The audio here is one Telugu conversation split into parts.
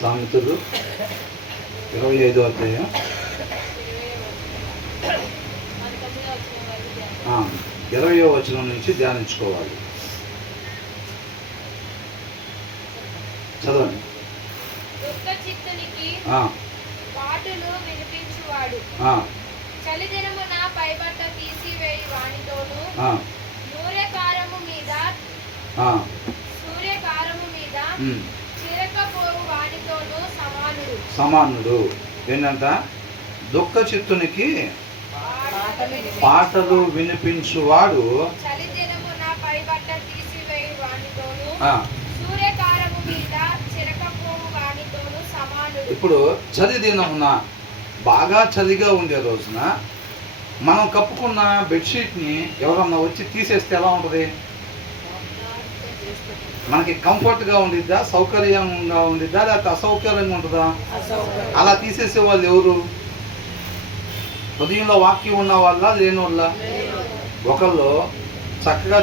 సామెతలు 25వ అధ్యాయం 20వ వచనం నుంచి ధ్యానించుకోవాలి. చదవండి. పాటలు వినిపించువాడు చలిదినమున పైబట్ట తీసివేయి వానితోను సూర్యకారము మీద చిరకపోవు వానితోను సమానుడు. ఏంటంట? దుఃఖ చిత్తునికి పాటలు వినిపించువాడు చలిదినమున పైబట్ట తీసివేయి వానితోను సూర్యకారము మీద చిరకపోవు వానితోను సమానుడు. ఇప్పుడు చలి దినమున బాగా చలిగా ఉండే రోజున మనం కప్పుకున్న బెడ్షీట్ని ఎవరన్నా వచ్చి తీసేస్తే ఎలా ఉంటుంది? మనకి కంఫర్ట్గా ఉండిద్దా, సౌకర్యంగా ఉండిద్దా, లేకపోతే అసౌకర్యంగా ఉంటుందా? అలా తీసేసే వాళ్ళు ఎవరు? ఉదయంలో వాక్యం ఉన్న వాళ్ళ, లేని వాళ్ళ? ఒకళ్ళు చక్కగా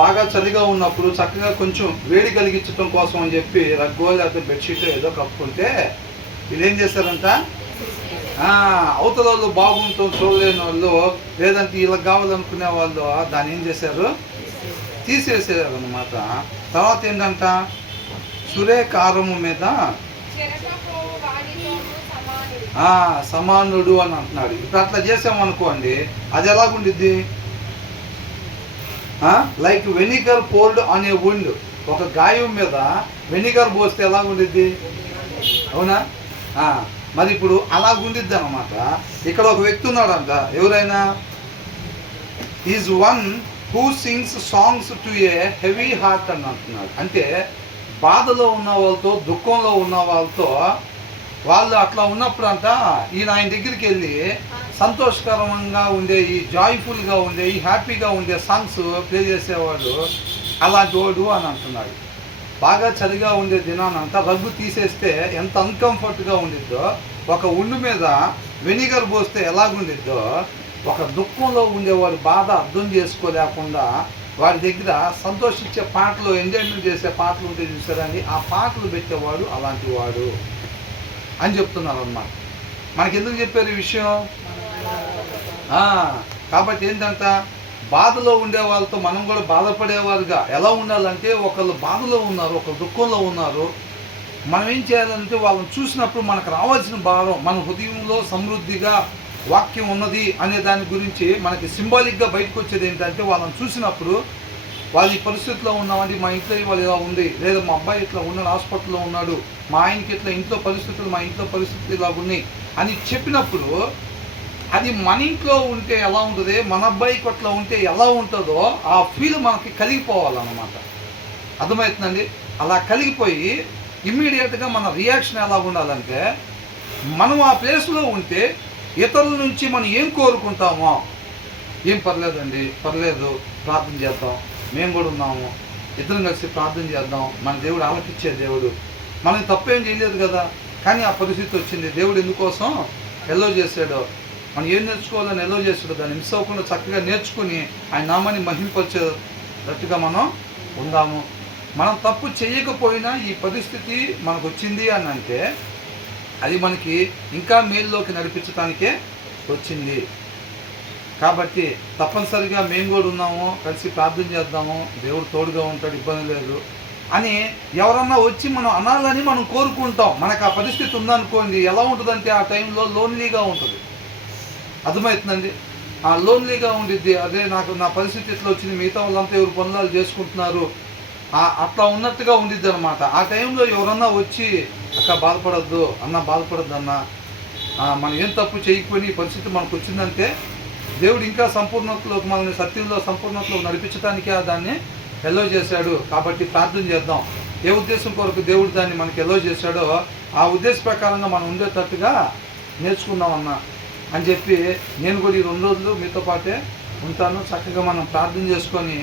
బాగా చలిగా ఉన్నప్పుడు చక్కగా కొంచెం వేడి కలిగించడం కోసం అని చెప్పి రగ్గో లేకపోతే బెడ్షీట్ ఏదో కప్పుకుంటే వీళ్ళేం చేస్తారంట? అవతల వాళ్ళు బాగుంటాం చూడలేని వాళ్ళు, లేదంటే వీళ్ళకి కావాలనుకునే వాళ్ళు దాన్ని ఏం చేశారు? తీసేసారు అనమాట. తర్వాత ఏంటంట? సూర్యకారము మీద సమానుడు అని అంటున్నాడు. ఇప్పుడు అట్లా చేసామనుకోండి, అది ఎలాగుండిద్ది? లైక్ వెనిగర్ పోర్డ్ అనే వుండ్. ఒక గాయం మీద వెనిగర్ పోస్తే ఎలాగుండిద్ది? అవునా? మరి ఇప్పుడు అలాగుండిద్ది అనమాట. ఇక్కడ ఒక వ్యక్తి ఉన్నాడంట. ఎవరైనా? Is one who sings songs to a heavy heart అని అంటున్నాడు. అంటే బాధలో ఉన్న వాళ్ళతో, దుఃఖంలో ఉన్న వాళ్ళతో, వాళ్ళు అట్లా ఉన్నప్పుడు అంట ఈయన ఆయన దగ్గరికి వెళ్ళి సంతోషకరంగా ఉండే, ఈ జాయ్ఫుల్గా ఉండే, ఈ హ్యాపీగా ఉండే సాంగ్స్ ప్లే చేసేవాడు అలాంటి వాడు అని అంటున్నాడు. బాగా చలిగా ఉండే దినానంతా రగ్గు తీసేస్తే ఎంత అన్కంఫర్ట్గా ఉండిద్దో, ఒక ఉండు మీద వెనిగర్ పోస్తే ఎలాగుండిద్దో, ఒక దుఃఖంలో ఉండేవాడు బాధ అర్థం చేసుకోలేకుండా వాడి దగ్గర సంతోషించే పాటలు, ఎంజాయ్మెంట్ చేసే పాటలు ఉంటే చూసారండి, ఆ పాటలు పెట్టేవాడు అలాంటి వాడు అని చెప్తున్నారు అన్నమాట. మనకి ఎందుకు చెప్పారు ఈ విషయం? కాబట్టి ఏంటంట, బాధలో ఉండే వాళ్ళతో మనం కూడా బాధపడేవారుగా ఎలా ఉండాలంటే, ఒకళ్ళు బాధలో ఉన్నారు, ఒకళ్ళు దుఃఖంలో ఉన్నారు, మనం ఏం చేయాలంటే వాళ్ళని చూసినప్పుడు మనకు రావాల్సిన భావం, మన హృదయంలో సమృద్ధిగా వాక్యం ఉన్నది అనే దాని గురించి మనకి సింబాలిక్గా బయటకు వచ్చేది ఏంటంటే, వాళ్ళని చూసినప్పుడు వాళ్ళు ఈ పరిస్థితిలో ఉన్నామండి, మా ఇంట్లో వాళ్ళు ఇలా ఉంది, లేదా మా అబ్బాయి ఇట్లా ఉన్నాడు, హాస్పిటల్లో ఉన్నాడు, మా ఆయనకి ఇట్లా ఇంట్లో పరిస్థితులు, మా ఇంట్లో పరిస్థితులు ఇలా ఉన్నాయి అని చెప్పినప్పుడు అది మన ఇంట్లో ఉంటే ఎలా ఉంటుంది, మన అబ్బాయికి అట్లా ఉంటే ఎలా ఉంటుందో ఆ ఫీల్ మనకి కలిగిపోవాలన్నమాట. అర్థమవుతుందండి? అలా కలిగిపోయి ఇమ్మీడియట్గా మన రియాక్షన్ ఎలా ఉండాలంటే, మనం ఆ ప్లేస్లో ఉంటే ఇతరుల నుంచి మనం ఏం కోరుకుంటామో, ఏం పర్లేదండి, పర్లేదు, ప్రార్థన చేద్దాం, మేము కూడా ఉన్నాము, ఇద్దరం కలిసి ప్రార్థన చేద్దాం, మన దేవుడు ఆలకించే దేవుడు, మనకి తప్పేం చేయలేదు కదా, కానీ ఆ పరిస్థితి వచ్చింది, దేవుడు ఎందుకోసం ఎల్లో చేశాడో, మనం ఏం నేర్చుకోవాలని ఎల్లో చేశాడో దాన్ని మిస్ అవ్వకుండా చక్కగా నేర్చుకుని ఆయన నామాన్ని మహింపరిచేటట్టుగా మనం ఉందాము. మనం తప్పు చేయకపోయినా ఈ పరిస్థితి మనకు వచ్చింది అని అంటే అది మనకి ఇంకా మేల్లోకి నడిపించడానికే వచ్చింది. కాబట్టి తప్పనిసరిగా మేము కూడా ఉన్నాము, కలిసి ప్రార్థన చేద్దాము, దేవుడు తోడుగా ఉంటాడు, ఇబ్బంది లేదు అని ఎవరన్నా వచ్చి మనం అనాలని మనం కోరుకుంటాం. మనకు ఆ పరిస్థితి ఉందనుకోండి, ఎలా ఉంటుందంటే ఆ టైంలో లోన్లీగా ఉంటుంది. అర్థమవుతుందండి? ఆ లోన్లీగా ఉండిద్ది. అదే నా పరిస్థితి ఇట్లా వచ్చింది, మిగతా వాళ్ళంతా ఎవరు పనులు చేసుకుంటున్నారు, అట్లా ఉన్నట్టుగా ఉండిద్ది అనమాట. ఆ టైంలో ఎవరన్నా వచ్చి అక్క బాధపడద్దు అన్న, బాధపడద్దు అన్న, మనం ఏం తప్పు చేయకపోయినా ఈ పరిస్థితి మనకు వచ్చిందంటే దేవుడు ఇంకా సంపూర్ణతలోకి, మనల్ని సత్యంలో సంపూర్ణతలోకి నడిపించడానికే దాన్ని ఎల్లో చేశాడు. కాబట్టి ప్రార్థన చేద్దాం. ఏ ఉద్దేశం కొరకు దేవుడు దాన్ని మనకి ఎల్లో చేశాడో ఆ ఉద్దేశ ప్రకారంగా మనం ఉండేటట్టుగా నేర్చుకుందామన్నా అని చెప్పి నేను కూడా ఈ 2 రోజులు మీతో పాటే ఉంటాను. చక్కగా మనం ప్రార్థన చేసుకొని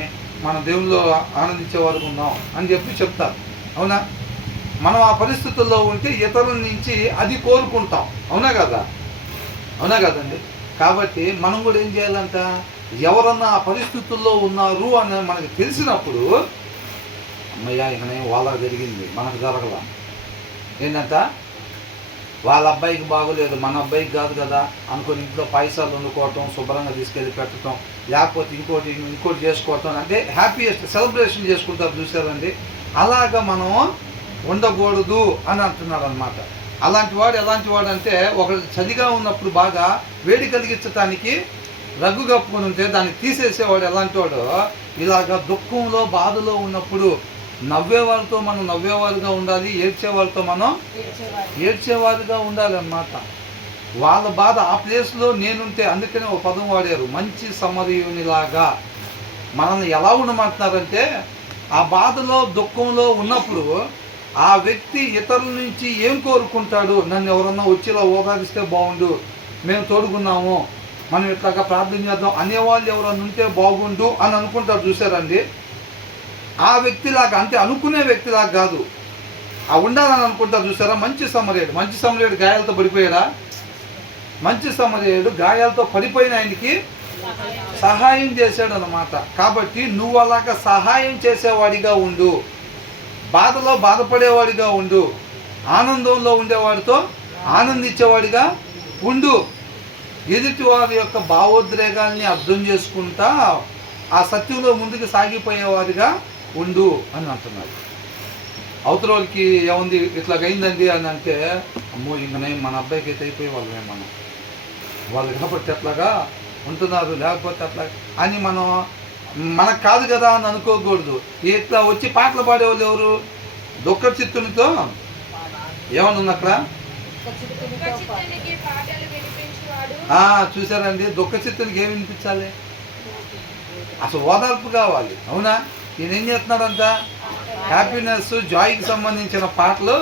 మన దేవుల్లో ఆనందించే వరకు ఉందాం అని చెప్పి చెప్తారు. అవునా? మనం ఆ పరిస్థితుల్లో ఉంటే ఇతరుల నుంచి అది కోరుకుంటాం. అవునా కదా? అవునా కదండి? కాబట్టి మనం కూడా ఏం చేయాలంట, ఎవరన్నా ఆ పరిస్థితుల్లో ఉన్నారు అని మనకు తెలిసినప్పుడు, అమ్మయ్య ఇకనే వాళ్ళ జరిగింది, మనకు జరగల, ఏంటంట, వాళ్ళ అబ్బాయికి బాగోలేదు మన అబ్బాయికి కాదు కదా అనుకుని ఇంట్లో పైసలు వండుకోవటం, శుభ్రంగా తీసుకెళ్ళి పెట్టడం, లేకపోతే ఇంకోటి చేసుకోవటం, అంటే హ్యాపీయెస్ట్ సెలబ్రేషన్ చేసుకుంటారు చూసారండి. అలాగా మనం ఉండకూడదు అని అంటున్నాడు అనమాట. అలాంటి వాడు ఎలాంటి వాడు అంటే, ఒకడు చలిగా ఉన్నప్పుడు బాగా వేడి కలిగించటానికి రగ్గు కప్పుకొని ఉంటే దాన్ని తీసేసేవాడు ఎలాంటి వాడు, ఇలాగ దుఃఖంలో బాధలో ఉన్నప్పుడు నవ్వేవారితో మనం నవ్వేవారుగా ఉండాలి, ఏడ్చేవారితో మనం ఏడ్చేవారుగా ఉండాలి అన్నమాట. వాళ్ళ బాధ ఆ ప్లేస్లో నేనుంటే, అందుకనే ఒక పదం వాడారు, మంచి సమరయునిలాగా. మనల్ని ఎలా ఉండమంటున్నారంటే, ఆ బాధలో దుఃఖంలో ఉన్నప్పుడు ఆ వ్యక్తి ఇతరుల నుంచి ఏం కోరుకుంటాడు, నన్ను ఎవరన్నా వచ్చి ఇలా ఓదారిస్తే బాగుండు, మేము తోడుకున్నాము, మనం ఇట్లాగా ప్రార్థన చేద్దాం అనేవాళ్ళు ఎవరన్నా ఉంటే బాగుండు అని అనుకుంటారు చూసారండి. ఆ వ్యక్తిలాగా, అంటే అనుకునే వ్యక్తిలాగా కాదు, ఆ ఉండాలని అనుకుంటారు చూసారా. మంచి సమరయుడు గాయాలతో పడిపోయాడా? మంచి సమరయుడు గాయాలతో పడిపోయిన ఆయనకి సహాయం చేశాడు అన్నమాట. కాబట్టి నువ్వు అలాగా సహాయం చేసేవాడిగా ఉండు, బాధలో బాధపడేవాడిగా ఉండు, ఆనందంలో ఉండేవాడితో ఆనందించేవాడిగా ఉండు, ఎదుటి వారి యొక్క భావోద్రేగాల్ని అర్థం చేసుకుంటా ఆ సత్యంలో ముందుకు సాగిపోయేవాడిగా ఉండు అని అంటున్నాడు. అవతల వాళ్ళకి ఏముంది ఇట్లాగైందండి అని అంటే, అమ్మో ఇంక నేను మన అబ్బాయికి అయితే అయిపోయి వాళ్ళు కాబట్టి అట్లాగా ఉంటున్నారు, లేకపోతే అట్లా అని మనకు కాదు కదా అని అనుకోకూడదు. ఇట్లా వచ్చి పాటలు పాడేవాళ్ళు ఎవరు? దుఃఖ చిత్తునితో ఏమన్నా అక్కడ చూసారండి. దుఃఖ చిత్తునికి ఏమి వినిపించాలి? అసలు ఓదార్పు కావాలి. అవునా? ఈయన ఏం చేస్తున్నాడంట? హ్యాపీనెస్, జాయ్కి సంబంధించిన పాటలు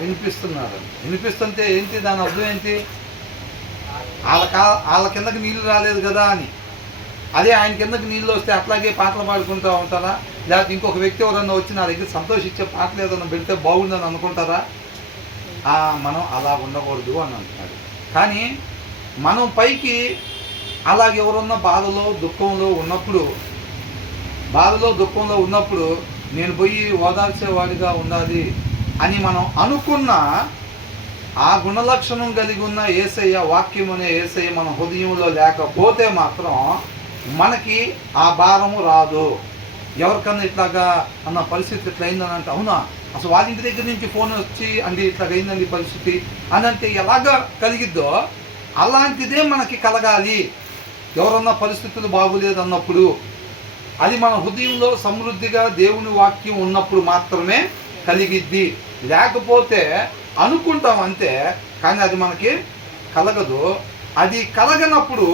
వినిపిస్తున్నాడు. వినిపిస్తుంటే ఏంటి దాని అర్థం ఏంటి? వాళ్ళ కిందకి నీళ్ళు రాలేదు కదా అని. అదే ఆయన కిందకి నీళ్ళు వస్తే అట్లాగే పాటలు పాడుకుంటూ ఉంటారా? లేకపోతే ఇంకొక వ్యక్తి ఎవరన్నా వచ్చి నా దగ్గర సంతోషించే పాటలు ఏదన్నా పెడితే బాగుందని అనుకుంటారా? మనం అలా ఉండకూడదు అని అంటున్నాడు. కానీ మనం పైకి అలాగే ఎవరన్నా బాధలో దుఃఖంలో ఉన్నప్పుడు నేను పోయి ఓదార్చేవాడిగా ఉండాలి అని మనం అనుకున్న ఆ గుణలక్షణం కలిగి ఉన్న యేసయ్య, వాక్యం అనే యేసయ్య మన హృదయంలో లేకపోతే మాత్రం మనకి ఆ భారము రాదు. ఎవరికన్నా ఇట్లాగా అన్న పరిస్థితి ఇట్లా అయిందని అంటే, అవునా అసలు వాళ్ళ ఇంటి దగ్గర నుంచి ఫోన్ వచ్చి అండి ఇట్లాగైందండి పరిస్థితి అని అంటే ఎలాగా కలిగిద్దో అలాంటిదే మనకి కలగాలి. ఎవరన్నా పరిస్థితులు బాగోలేదు అన్నప్పుడు అది మన హృదయంలో సమృద్ధిగా దేవుని వాక్యం ఉన్నప్పుడు మాత్రమే కలిగిద్ది. లేకపోతే అనుకుంటాం అంతే, కానీ అది మనకి కలగదు. అది కలగనప్పుడు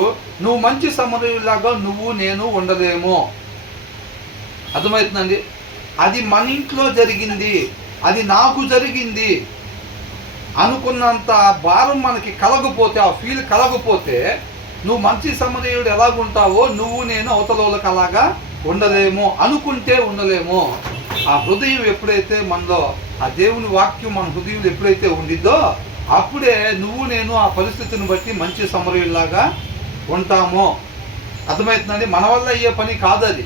నువ్వు మంచి సమరయులాగా నువ్వు నేను ఉండలేము. అర్థమవుతుందండి? అది మన ఇంట్లో జరిగింది, అది నాకు జరిగింది అనుకున్నంత భారం మనకి కలగపోతే, ఆ ఫీల్ కలగపోతే నువ్వు మంచి సమరయుడు ఎలాగుంటావో నువ్వు నేను అవతలోళ్ళకి అలాగా ఉండలేము. అనుకుంటే ఉండలేము. ఆ హృదయం ఎప్పుడైతే మనలో, ఆ దేవుని వాక్యం మన హృదయంలో ఎప్పుడైతే ఉండిద్దో అప్పుడే నువ్వు నేను ఆ పరిస్థితిని బట్టి మంచి సమరయుల్లాగా ఉంటామో. అర్థమవుతుందండి? మన వల్ల అయ్యే పని కాదు అది.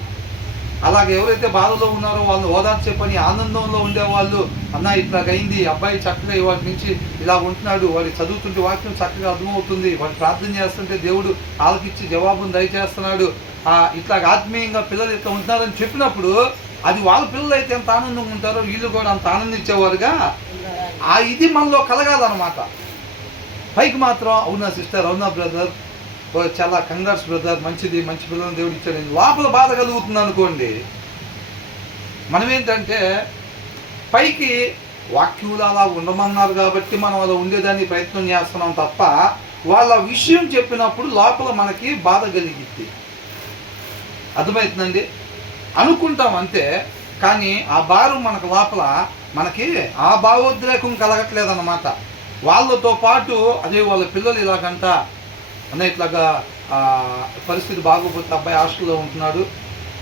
అలాగే ఎవరైతే బాధలో ఉన్నారో వాళ్ళు ఓదార్చే పని, ఆనందంలో ఉండేవాళ్ళు, అన్న ఇట్లాగైంది, అబ్బాయి చక్కగా వాటి నుంచి ఇలా ఉంటున్నాడు, వాడి చదువుతుంటే వాక్యం చక్కగా అర్థమవుతుంది, వాడు ప్రార్థన చేస్తుంటే దేవుడు ఆలకిచ్చి జవాబును దయచేస్తున్నాడు, ఇట్లాగ ఆత్మీయంగా పిల్లలు ఇట్లా ఉంటున్నారని చెప్పినప్పుడు అది వాళ్ళ పిల్లలు అయితే ఎంత ఆనందంగా ఉంటారో వీళ్ళు కూడా అంత ఆనందించేవారుగా ఇది మనలో కలగాలన్నమాట. పైకి మాత్రం అవునా సిస్టర్, అవునా బ్రదర్, చాలా కంగ్రాట్స్ బ్రదర్, మంచిది, మంచి పిల్లలను దేవుడు ఇచ్చాడు, లోపల బాధ కలుగుతుంది అనుకోండి. మనం ఏంటంటే పైకి వాక్యులు అలా ఉండమన్నారు కాబట్టి మనం అలా ఉండేదాన్ని ప్రయత్నం చేస్తున్నాం తప్ప వాళ్ళ విషయం చెప్పినప్పుడు లోపల మనకి బాధ కలిగిద్ది. అర్థమవుతుందండి? అనుకుంటాం అంతే, కానీ ఆ భారం మనకు లోపల మనకి ఆ భావోద్రేకం కలగట్లేదన్నమాట. వాళ్ళతో పాటు అదే వాళ్ళ పిల్లలు ఇలాగంట అన్న ఇట్లాగా పరిస్థితి బాగోపోతే అబ్బాయి హాస్టల్లో ఉంటున్నాడు,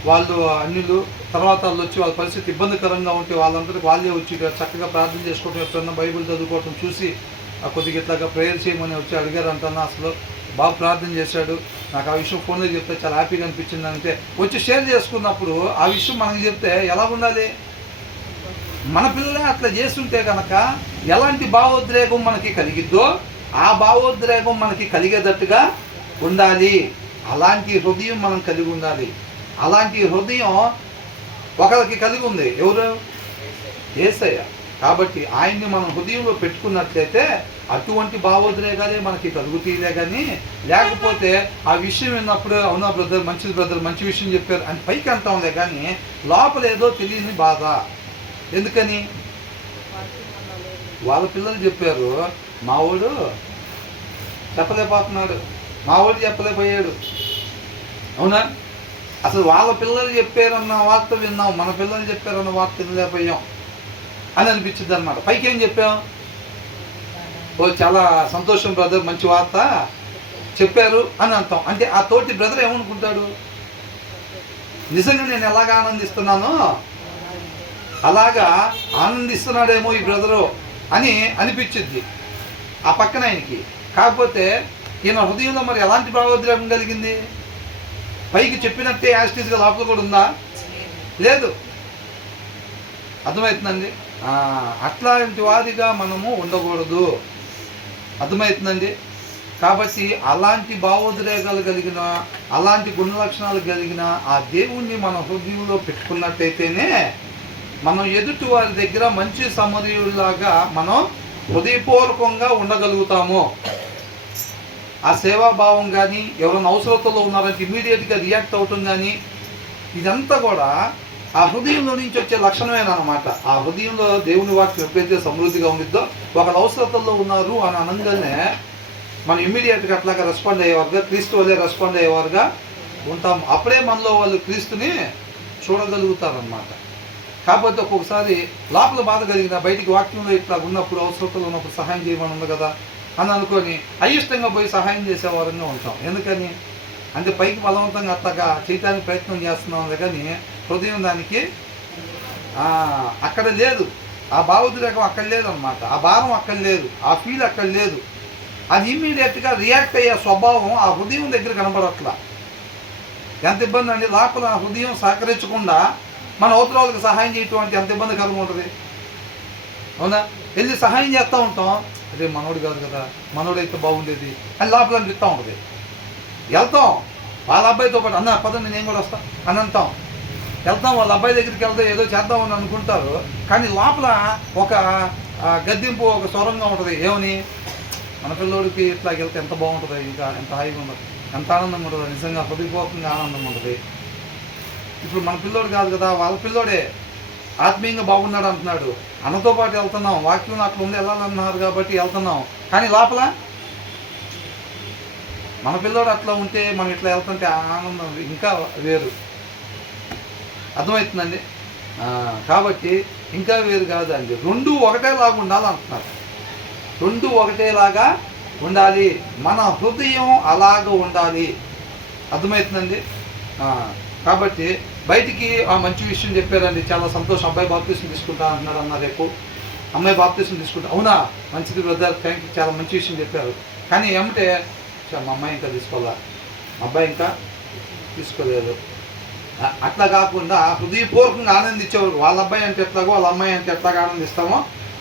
వాళ్ళు అన్యులు, తర్వాత వాళ్ళు వచ్చి వాళ్ళ పరిస్థితి ఇబ్బందికరంగా ఉంటే వాళ్ళందరికీ వాళ్ళే వచ్చి చక్కగా ప్రార్థన చేసుకోవటం, ఎప్పుడన్నా బైబిల్ చదువుకోవటం చూసి కొద్దిగా ఇట్లాగా ప్రేయర్ చేయమని వచ్చి అడిగారు అంటన్నా. అసలు బాగా ప్రార్థన చేశాడు, నాకు ఆ విషయం ఫోన్లో చెప్తే చాలా హ్యాపీగా అనిపించింది అంటే వచ్చి షేర్ చేసుకున్నప్పుడు ఆ విషయం మనకి చెప్తే ఎలా ఉండాలి? మన పిల్లలే అట్లా చేస్తుంటే కనుక ఎలాంటి భావోద్రేకం మనకి కలిగిద్దో ఆ భావోద్రేకం మనకి కలిగేటట్టుగా ఉండాలి. అలాంటి హృదయం మనం కలిగి ఉండాలి. అలాంటి హృదయం ఒకరికి కలిగి ఉంది. ఎవరు? యేసయ్య. కాబట్టి ఆయన్ని మనం హృదయంలో పెట్టుకున్నట్లయితే అటువంటి భావోద్రేకాలే మనకి కలుగుతాయిలే. కానీ లేకపోతే ఆ విషయం విన్నప్పుడు అవునా బ్రదర్, మంచిది బ్రదర్, మంచి విషయం చెప్పారు అని పైకి అంటాంలే, కానీ లోపల ఏదో తెలియని బాధ. ఎందుకని? వాళ్ళ పిల్లలు చెప్పారు, మావాడు చెప్పలేకపోతున్నాడు, మావాడు చెప్పలేకపోయాడు. అవునా? అసలు వాళ్ళ పిల్లలు చెప్పారన్న వార్త విన్నాం, మన పిల్లలు చెప్పారన్న వార్త వినలేకపోయాం అని అనిపించింది అనమాట. పైకి ఏం చెప్పాం? ఓ చాలా సంతోషం బ్రదర్, మంచి వార్త చెప్పారు అని అంటాం. అంటే ఆ తోటి బ్రదర్ ఏమనుకుంటాడు? నిజంగా నేను ఎలాగ ఆనందిస్తున్నానో అలాగా ఆనందిస్తున్నాడేమో ఈ బ్రదరు అని అనిపించింది ఆ పక్కన ఆయనకి. కాకపోతే ఈయన హృదయంలో మరి ఎలాంటి భావోద్రేకం కలిగింది? పైకి చెప్పినట్టే యాస్టీస్గా లోపల కూడా ఉందా? లేదు. అర్థమవుతుందండి? అట్లాంటి వారిగా మనము ఉండకూడదు. అర్థమవుతుందండి? కాబట్టి అలాంటి భావోద్రేకాలు కలిగిన, అలాంటి గుణ లక్షణాలు కలిగిన ఆ దేవుణ్ణి మన హృదయంలో పెట్టుకున్నట్టయితేనే మనం ఎదుటి వారి దగ్గర మంచి సమరయుల్లాగా మనం హృదయపూర్వకంగా ఉండగలుగుతాము. ఆ సేవాభావం కానీ, ఎవరైనా అవసరతలో ఉన్నారంటే ఇమీడియట్గా రియాక్ట్ అవటం కానీ, ఇదంతా కూడా ఆ హృదయంలో నుంచి వచ్చే లక్షణమేనమాట. ఆ హృదయంలో దేవుని వాక్యం ఎప్పుడైతే సమృద్ధిగా ఉండిద్దో, ఒకళ్ళు అవసరతల్లో ఉన్నారు అని అనగానే మనం ఇమ్మీడియట్గా అట్లాగా రెస్పాండ్ అయ్యేవారుగా, క్రీస్తు వల్లే రెస్పాండ్ అయ్యేవారుగా ఉంటాం. అప్పుడే మనలో వాళ్ళు క్రీస్తుని చూడగలుగుతారనమాట. కాకపోతే ఒక్కొక్కసారి లోపల బాధ కలిగిన, బయటికి వాక్యంలో ఇట్లా ఉన్నప్పుడు, అవసరతలో ఉన్నప్పుడు సహాయం చేయమని ఉంది కదా అని అనుకొని అయిష్టంగా పోయి సహాయం చేసేవారంగా ఉంటాం. ఎందుకని అంటే పైకి బలవంతంగా అట్లాగా చేయటానికి ప్రయత్నం చేస్తున్నాం కానీ హృదయం దానికి అక్కడ లేదు. ఆ భావోద్రేకం అక్కడ లేదనమాట. ఆ భారం అక్కడ లేదు, ఆ ఫీల్ అక్కడ లేదు. అది ఇమ్మీడియట్గా రియాక్ట్ అయ్యే స్వభావం ఆ హృదయం దగ్గర కనబడట్లా. ఎంత ఇబ్బంది అండి! లోపల హృదయం సహకరించకుండా మన అవతరాలకు సహాయం చేయటం అంటే ఎంత ఇబ్బంది కలిగి ఉంటుంది. అవునా? వెళ్ళి సహాయం చేస్తూ ఉంటాం, అదే మనోడు కాదు కదా, మనోడైతే బాగుండేది అని లోపల అనిపిస్తూ ఉంటుంది. వెళ్తాం వాళ్ళ అబ్బాయితో పాటు, అన్న పదండి నేను కూడా వస్తాను అని అంటాం. వెళ్తాం, వాళ్ళ అబ్బాయి దగ్గరికి వెళ్తే ఏదో చేద్దామని అనుకుంటారు, కానీ లోపల ఒక గద్దింపు, ఒక స్వరంగా ఉంటుంది. ఏమని? మన పిల్లోడికి ఇట్లా వెళ్తే ఎంత బాగుంటుంది, ఇంకా ఎంత హాయిగా ఉంటుంది, ఎంత ఆనందంగా ఉంటుంది, నిజంగా హృదయపూర్వకంగా ఆనందంగా ఉంటుంది. ఇప్పుడు మన పిల్లోడు కాదు కదా, వాళ్ళ పిల్లోడే ఆత్మీయంగా బాగున్నాడు అంటున్నాడు, అన్నతో పాటు వెళ్తున్నాం, వాక్యం అట్లా ఉంది వెళ్ళాలన్నారు కాబట్టి వెళ్తున్నాం, కానీ లోపల మన పిల్లోడు అట్లా ఉంటే మనం ఇట్లా వెళ్తుంటే ఆనందం ఇంకా వేరు. అర్థమవుతుందండి? కాబట్టి ఇంకా వేరు కాదండి, రెండు ఒకటేలాగా ఉండాలంటున్నారు. రెండు ఒకటేలాగా ఉండాలి, మన హృదయం అలాగ ఉండాలి. అర్థమవుతుందండి? కాబట్టి బయటికి ఆ మంచి విషయం చెప్పారండి, చాలా సంతోషం. అబ్బాయి బాప్తీసం తీసుకుంటా అంటున్నాడు అన్న, రేపు అమ్మాయి బాప్తీసం తీసుకుంటా. అవునా, మంచిది బ్రదర్, థ్యాంక్ యూ, చాలా మంచి విషయం చెప్పారు. కానీ ఏమంటే మా అమ్మాయి ఇంకా తీసుకోవాలా, మా అబ్బాయి ఇంకా తీసుకోలేదు. అట్లా కాకుండా హృదయపూర్వకంగా ఆనందించేవారు. వాళ్ళ అబ్బాయి అంటే ఎట్లాగో, వాళ్ళ అమ్మాయి అంటే ఎట్లాగా ఆనందిస్తామో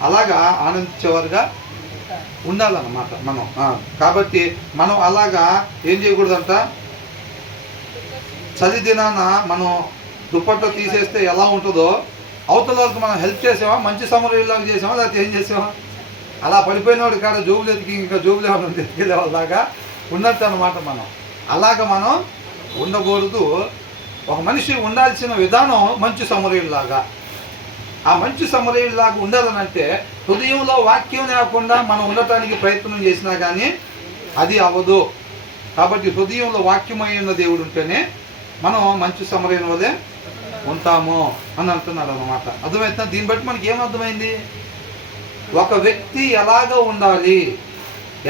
అలాగా ఆనందించేవారుగా ఉండాలన్నమాట మనం. కాబట్టి మనం అలాగా ఏం చేయకూడదంట, చలి దినాన మనం దుప్పట్లో తీసేస్తే ఎలా ఉంటుందో అవతల వాళ్ళకి మనం హెల్ప్ చేసామా, మంచి సమరయుల్లాగా చేసామా, లేకపోతే ఏం చేసామా, అలా పడిపోయినవాడు కాడ జోబులు ఎతికి ఇంకా జోబులు ఏమైనా ఎతికెళ్ళే వాళ్ళలాగా ఉన్నట్టు అనమాట. మనం అలాగ మనం ఉండకూడదు. ఒక మనిషి ఉండాల్సిన విధానం మంచి సమరయుల్లాగా. ఆ మంచి సమరయుల్లాగా ఉండాలనంటే హృదయంలో వాక్యం లేకుండా మనం ఉండటానికి ప్రయత్నం చేసినా కానీ అది అవ్వదు. కాబట్టి హృదయంలో వాక్యమై ఉన్న దేవుడు ఉంటేనే మనం మంచి సమరయుల వలె ఉంటాము అని అంటున్నాడు అన్నమాట. అర్థమవుతుందా? దీన్ని బట్టి మనకి ఏమర్థమైంది? ఒక వ్యక్తి ఎలాగ ఉండాలి,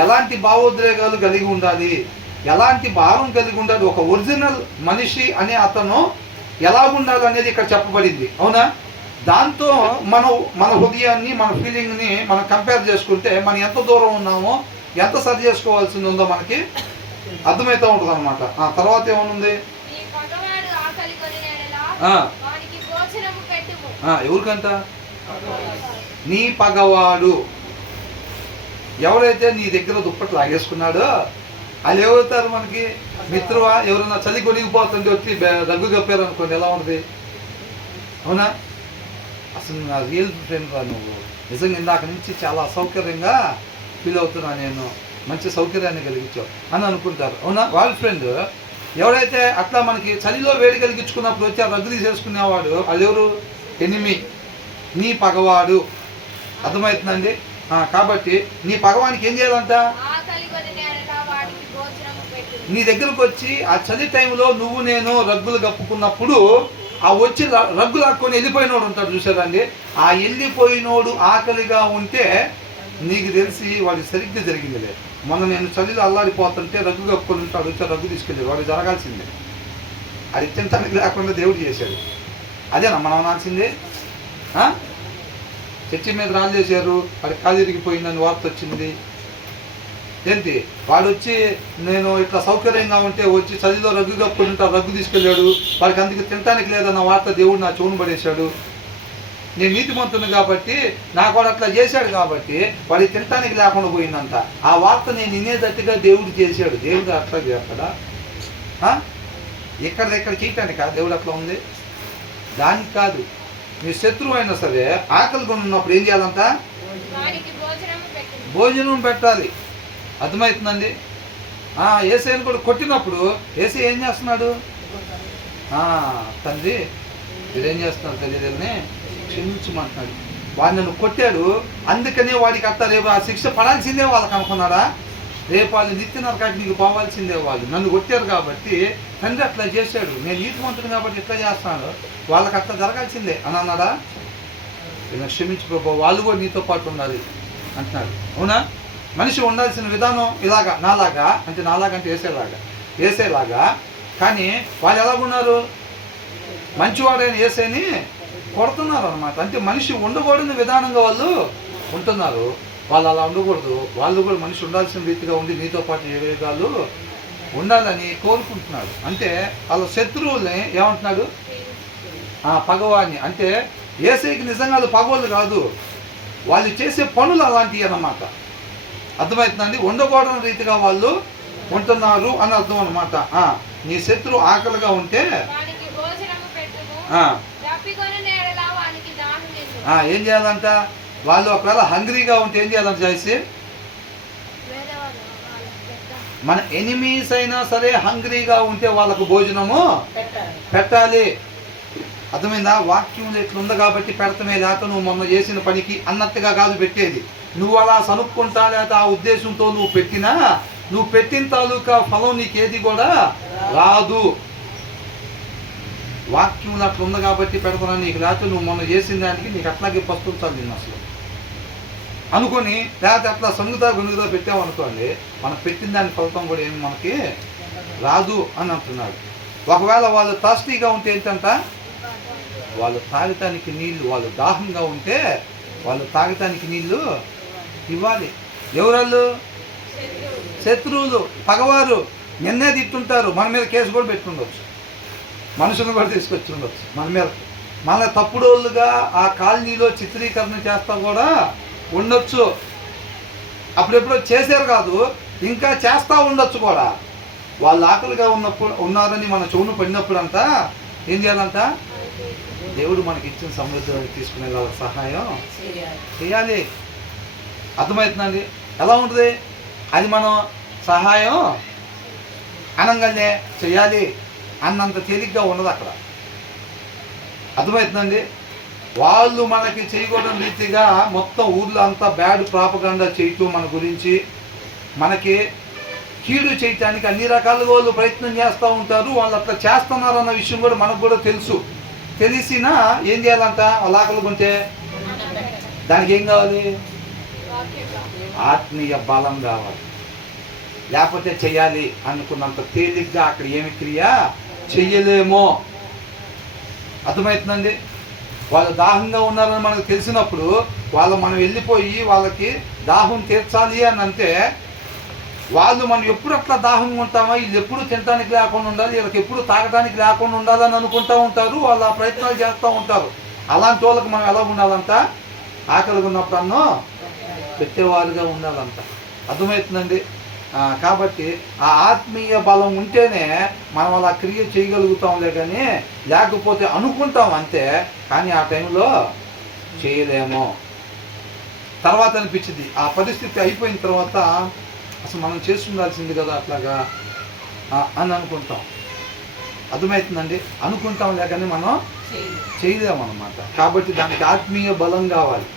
ఎలాంటి భావోద్రేకాలు కలిగి ఉండాలి, ఎలాంటి భారం కలిగి ఉండాలి, ఒక ఒరిజినల్ మనిషి అనే అతను ఎలా ఉండాలి అనేది ఇక్కడ చెప్పబడింది. అవునా? దాంతో మన హృదయాన్ని, మన ఫీలింగ్ని మనం కంపేర్ చేసుకుంటే మనం ఎంత దూరం ఉన్నామో, ఎంత సరి చేసుకోవాల్సింది ఉందో మనకి అర్థమవుతూ ఉంటుంది అనమాట. తర్వాత ఏమనుంది? ఎవరికంట? నీ పగవాడు. ఎవరైతే నీ దగ్గర దుప్పట్లు లాగేసుకున్నాడో వాళ్ళు ఎవరుతారు మనకి? మిత్రువా? ఎవరైనా చలి కొనిగిపోతుంటే వచ్చి దగ్గు కప్పారు అనుకోండి, ఎలా ఉంటుంది? అవునా? అసలు నా రియల్ ఫ్రెండ్ రా నువ్వు, నిజంగా ఇందాక నుంచి చాలా అసౌకర్యంగా ఫీల్ అవుతున్నా, నేను మంచి సౌకర్యాన్ని కలిగించావు అని అనుకుంటారు. అవునా? వాళ్ళ ఫ్రెండ్. ఎవరైతే అట్లా మనకి చలిలో వేడి కలిగించుకున్నప్పుడు వచ్చి ఆ రగ్గు తీసేసుకునేవాడు, వాళ్ళు ఎవరు? ఎనిమి, నీ పగవాడు. అర్థమవుతుందండి? కాబట్టి నీ పగవానికి ఏం చేయాలంట? నీ దగ్గరకు వచ్చి ఆ చలి టైంలో నువ్వు నేను రగ్గులు కప్పుకున్నప్పుడు ఆ వచ్చి రగ్గు లాక్కొని వెళ్ళిపోయినోడు ఉంటాడు చూసారండి. ఆ వెళ్ళిపోయినోడు ఆకలిగా ఉంటే నీకు తెలిసి వాడి సరిగ్గా జరిగిందిలే. మొన్న నేను చలిలో అల్లాడిపోతుంటే రగ్గు కప్పుకొని ఉంటాడు, వచ్చి రగ్గు తీసుకెళ్ళాడు, వాడు జరగాల్సిందే. అది తినటానికి లేకుండా దేవుడు చేశాడు. అదేనా మనం అనాల్సిందే? చర్చి మీద రాళ్ళు చేశారు, వాడి కాలు ఇరిగిపోయిందని వార్త వచ్చింది. ఏంటి? వాడు వచ్చి నేను ఇట్లా సౌకర్యంగా ఉంటే వచ్చి చలిలో రగ్గు కప్పుకొని ఉంటా, రగ్గు తీసుకెళ్ళాడు, వాడికి అందుకు తినటానికి లేదన్న వార్త దేవుడు నా చెవును పడేశాడు. నేను నీతిమంతుని కాబట్టి నాకు వాడు అట్లా చేశాడు కాబట్టి వాడికి తినటానికి లేకుండా పోయిందంట. ఆ వార్త నేను వినేటట్టుగా దేవుడు చేశాడు. దేవుడు అట్లా చేస్తాడా? ఎక్కడిదెక్కడ చేయటానికి దేవుడు అట్లా ఉంది? దానికి కాదు. మీ శత్రువు అయినా సరే ఆకలి ఉన్నప్పుడు ఏం చేయాలంట? భోజనం పెట్టాలి. అర్థమవుతుందండి? ఏసైని కూడా కొట్టినప్పుడు ఏసై ఏం చేస్తున్నాడు? తండ్రి మీరేం చేస్తున్నారు తెలియదని క్షమించమంటున్నాడు. వాడు నన్ను కొట్టాడు, అందుకనే వాడికి అట్లా రేపు ఆ శిక్ష పడాల్సిందే వాళ్ళకి అనుకున్నారా? రేపు వాళ్ళు నిత్య నరకానికి నీకు పోవాల్సిందే. వాళ్ళు నన్ను కొట్టారు కాబట్టి తండ్రి అట్లా చేశాడు, నేను నీతిమంతుడు కాబట్టి ఇట్లా చేస్తున్నాడు, వాళ్ళకి అట్లా జరగాల్సిందే అని అన్నాడా? నేను క్షమించి ప్రభు, వాళ్ళు కూడా నీతో పాటు ఉండాలి అంటున్నాడు. అవునా? మనిషి ఉండాల్సిన విధానం ఇలాగా, నాలాగా అంటే, నాలాగా అంటే ఏసేలాగా. కానీ వాళ్ళు ఎలాగున్నారు? మంచివాడైన ఏసైని కొడుతున్నారు అనమాట. అంటే మనిషి ఉండకూడని విధానంగా వాళ్ళు ఉంటున్నారు. వాళ్ళు అలా ఉండకూడదు. వాళ్ళు కూడా మనిషి ఉండాల్సిన రీతిగా ఉండి నీతో పాటు ఏవేగాలు ఉండాలని కోరుకుంటున్నాడు. అంటే వాళ్ళ శత్రువుల్ని ఏమంటున్నాడు? పగవాన్ని. అంటే ఏసైకి నిజంగా వాళ్ళు పగవాళ్ళు కాదు, వాళ్ళు చేసే పనులు అలాంటివి అన్నమాట. అర్థమవుతుందండి? ఉండకూడని రీతిగా వాళ్ళు ఉంటున్నారు అని అర్థం అనమాట. నీ శత్రువు ఆకలిగా ఉంటే ఏం చేయాలంట? వాళ్ళు ఒకవేళ హంగ్రీగా ఉంటే ఏం చేయాలంట చేసి? మన ఎనిమీస్ అయినా సరే హంగ్రీగా ఉంటే వాళ్ళకు భోజనము పెట్టాలి. అర్థమైందా? వాక్యంలో ఇట్లా ఉంది కాబట్టి పెడతమే, లేక నువ్వు మొన్న చేసిన పనికి అన్నట్టుగా కాదు పెట్టేది. నువ్వు అలా సనుక్కుంటా లేక ఆ ఉద్దేశంతో నువ్వు పెట్టినా, నువ్వు పెట్టిన తాలూకా ఫలం నీకేది కూడా రాదు. వాక్యంలో అట్లా ఉంది కాబట్టి పెడతాను నీకు, లేకపోతే నువ్వు మొన్న చేసిన దానికి నీకు అట్లాగే పస్తుంటాను నేను అసలు అనుకొని, లేకపోతే అట్లా గొనుగుతా పెట్టామనుకోండి, మనం పెట్టిన దాని ఫలితం కూడా ఏమి మనకి రాదు అని అంటున్నాడు. ఒకవేళ వాళ్ళు తాస్టీగా ఉంటే ఏంటంట? వాళ్ళు తాగటానికి నీళ్లు, వాళ్ళు దాహంగా ఉంటే వాళ్ళు తాగటానికి నీళ్లు ఇవ్వాలి. ఎవరాళ్ళు? శత్రువులు, పగవారు. నిన్నే తిట్టుంటారు, మన మీద కేసు కూడా పెట్టుండొచ్చు, మనుషులను కూడా తీసుకొచ్చి ఉండొచ్చు మన మీద, మన తప్పుడోళ్ళుగా ఆ కాలనీలో చిత్రీకరణ చేస్తా కూడా ఉండొచ్చు. అప్పుడెప్పుడో చేశారు కాదు, ఇంకా చేస్తూ ఉండొచ్చు కూడా. వాళ్ళు ఆకలిగా ఉన్నారని మన చెవును పడినప్పుడు అంతా ఏం చేయాలంట? దేవుడు మనకి ఇచ్చిన సమృద్ధిని తీసుకునే వాళ్ళ సహాయం చేయాలి. అర్థమవుతుందండి? ఎలా ఉంటుంది అది? మనం సహాయం అనంగానే చేయాలి అన్నంత తేలిగ్గా ఉండదు అక్కడ. అర్థమవుతుందండి? వాళ్ళు మనకి చేయకూడని రీతిగా మొత్తం ఊర్లో అంతా బ్యాడ్ ప్రాపగాండా చేయటం, మన గురించి మనకి కీడు చేయటానికి అన్ని రకాలుగా వాళ్ళు ప్రయత్నం చేస్తూ ఉంటారు. వాళ్ళు అట్లా చేస్తున్నారు అన్న విషయం కూడా మనకు కూడా తెలుసు. తెలిసినా ఏం చేయాలంట? వాళ్ళు ఆకలికుంటే దానికి ఏం కావాలి? ఆత్మీయ బలం కావాలి. లేకపోతే చెయ్యాలి అనుకున్నంత తేలిగ్గా అక్కడ ఏమి క్రియ చెయ్యలేమో. అర్థమవుతుందండి? వాళ్ళు దాహంగా ఉన్నారని మనకు తెలిసినప్పుడు మనం వెళ్ళిపోయి వాళ్ళకి దాహం తీర్చాలి అని అంటే, వాళ్ళు మనం ఎప్పుడు అట్లా దాహంగా ఉంటామా, వీళ్ళు ఎప్పుడు తినడానికి లేకుండా ఉండాలి, వీళ్ళకి ఎప్పుడు తాగడానికి లేకుండా ఉండాలని అనుకుంటూ ఉంటారు. వాళ్ళు ఆ ప్రయత్నాలు చేస్తూ ఉంటారు. అలాంటి వాళ్ళకి మనం ఎలా ఉండాలంట? ఆకలిగా ఉన్నప్పుడు అన్నం పెట్టేవారుగా ఉండాలంట. అర్థమవుతుందండి? కాబట్టి ఆ ఆత్మీయ బలం ఉంటేనే మనం అలా క్రియ చేయగలుగుతాంలే, కానీ లేకపోతే అనుకుంటాం అంతే, కానీ ఆ టైంలో చేయలేము. తర్వాత అనిపించింది, ఆ పరిస్థితి అయిపోయిన తర్వాత అసలు మనం చేస్తుండాల్సింది కదా అట్లాగా అని అనుకుంటాం. అర్థమవుతుందండి? అనుకుంటాంలే కానీ మనం చేయలేము అన్నమాట. కాబట్టి దానికి ఆత్మీయ బలం కావాలి.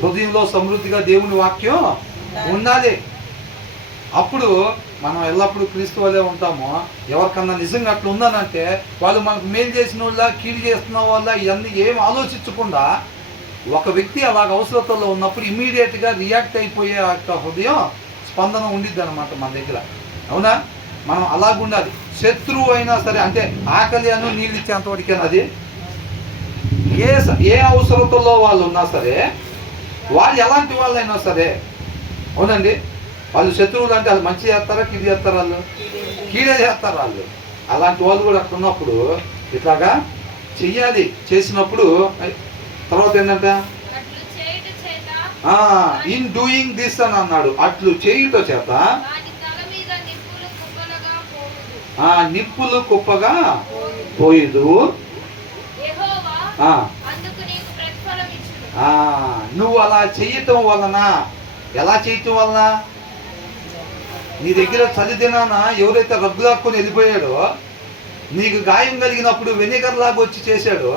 హృదయంలో సమృద్ధిగా దేవుని వాక్యం ఉండాలి. అప్పుడు మనం ఎల్లప్పుడూ క్రీస్తు వల్లే ఉంటాము. ఎవరికన్నా నిజంగా అట్లా ఉందనంటే వాళ్ళు మనకు మేలు చేసిన వాళ్ళ, కీడు చేస్తున్న వాళ్ళ, ఇవన్నీ ఏం ఆలోచించకుండా ఒక వ్యక్తి అలాగ అవసరతలో ఉన్నప్పుడు ఇమీడియట్గా రియాక్ట్ అయిపోయే హృదయం స్పందన ఉండిద్ది అనమాట మన దగ్గర. అవునా? మనం అలాగుండాలి. శత్రువు అయినా సరే, అంటే ఆకలి అను నీళ్ళు ఇచ్చేంతవరకేనా అది? ఏ అవసరతలో వాళ్ళు ఉన్నా సరే, వాళ్ళు ఎలాంటి వాళ్ళైనా సరే, అవునండి, వాళ్ళు శత్రువులు అంటే వాళ్ళు మంచి చేస్తారా, కీడు చేస్తారా? వాళ్ళు కీడే చేస్తారు. వాళ్ళు అలాంటి వాళ్ళు కూడా అక్కడ ఉన్నప్పుడు ఇట్లాగా చెయ్యాలి. చేసినప్పుడు తర్వాత ఏంటంటే ఇన్ డూయింగ్ దిస్ అని అన్నాడు. అట్లు చేయుట చేత నిప్పులు కుప్పగా పోయిదు. నువ్వు అలా చెయ్యటం వలన, ఎలా చేయటం వలన? నీ దగ్గర చలిదినాన ఎవరైతే రగ్గులాక్కొని వెళ్ళిపోయాడో, నీకు గాయం కలిగినప్పుడు వెనిగర్ లాగా వచ్చి చేశాడో,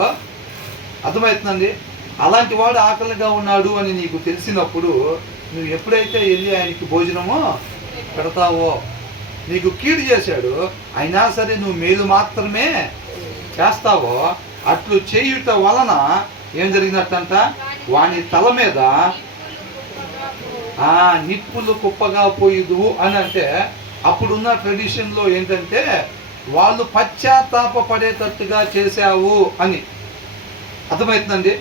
అర్థమవుతుందండి? అలాంటి వాడు ఆకలిగా ఉన్నాడు అని నీకు తెలిసినప్పుడు నువ్వు ఎప్పుడైతే వెళ్ళి ఆయనకి భోజనమో పెడతావో, నీకు కీడు చేశాడు అయినా సరే నువ్వు మేలు మాత్రమే చేస్తావో, అట్లు చేయుట వలన ఏం జరిగినట్టంట? వాని తల మీద నిప్పులు కుప్పగా పోయిదు అని అంటే, అప్పుడున్న ట్రెడిషన్లో ఏంటంటే వాళ్ళు పశ్చాత్తాప పడేటట్టుగా చేశావు అని. అర్థమవుతుందండి?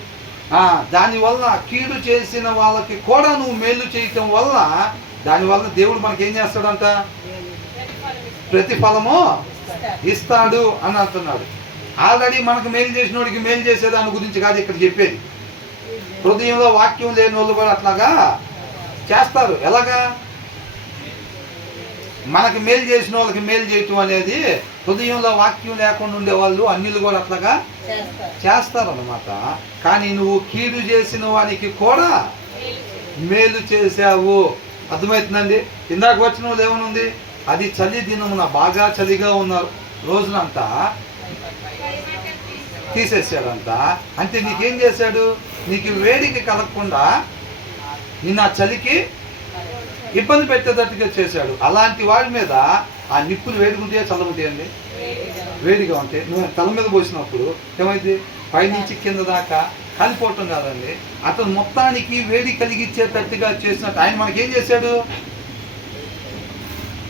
దానివల్ల కీడు చేసిన వాళ్ళకి కూడా నువ్వు మేలు చేయటం వల్ల, దానివల్ల దేవుడు మనకి ఏం చేస్తాడంట? ప్రతిఫలము ఇస్తాడు అని అంటున్నాడు. ఆల్రెడీ మనకు మేలు చేసిన వాడికి మేలు చేసేదాని గురించి కాదు ఇక్కడ చెప్పేది. హృదయంలో వాక్యం లేని వాళ్ళు కూడా అట్లాగా చేస్తారు. ఎలాగా? మనకి మేలు చేసిన వాళ్ళకి మేలు చేయటం అనేది, హృదయంలో వాక్యం లేకుండా ఉండేవాళ్ళు అన్యులు కూడా అట్లాగా చేస్తారు అన్నమాట. కానీ నువ్వు కీడు చేసిన వానికి కూడా మేలు చేసావు. అర్థమవుతుందండి? ఇందాక వచ్చిన వాళ్ళు ఏమనుంది? అది చలి దినమున బాగా చలిగా ఉన్నారు రోజునంతా తీసేసాడంట. అంటే నీకేం చేశాడు? నీకు వేడికి కలగకుండా నిన్న చలికి ఇబ్బంది పెట్టేటట్టుగా చేశాడు. అలాంటి వాడి మీద ఆ నిప్పులు వేడిగుంటాయా చల్లగుంటాయండి? వేడిగా ఉంటాయి. నువ్వు తల మీద పోసినప్పుడు ఏమైంది? పైనుంచి కింద దాకా కాలిపోవటం కాదండి, అతను మొత్తానికి వేడి కలిగించేటట్టుగా చేసినట్టు ఆయన మనకేం చేశాడు?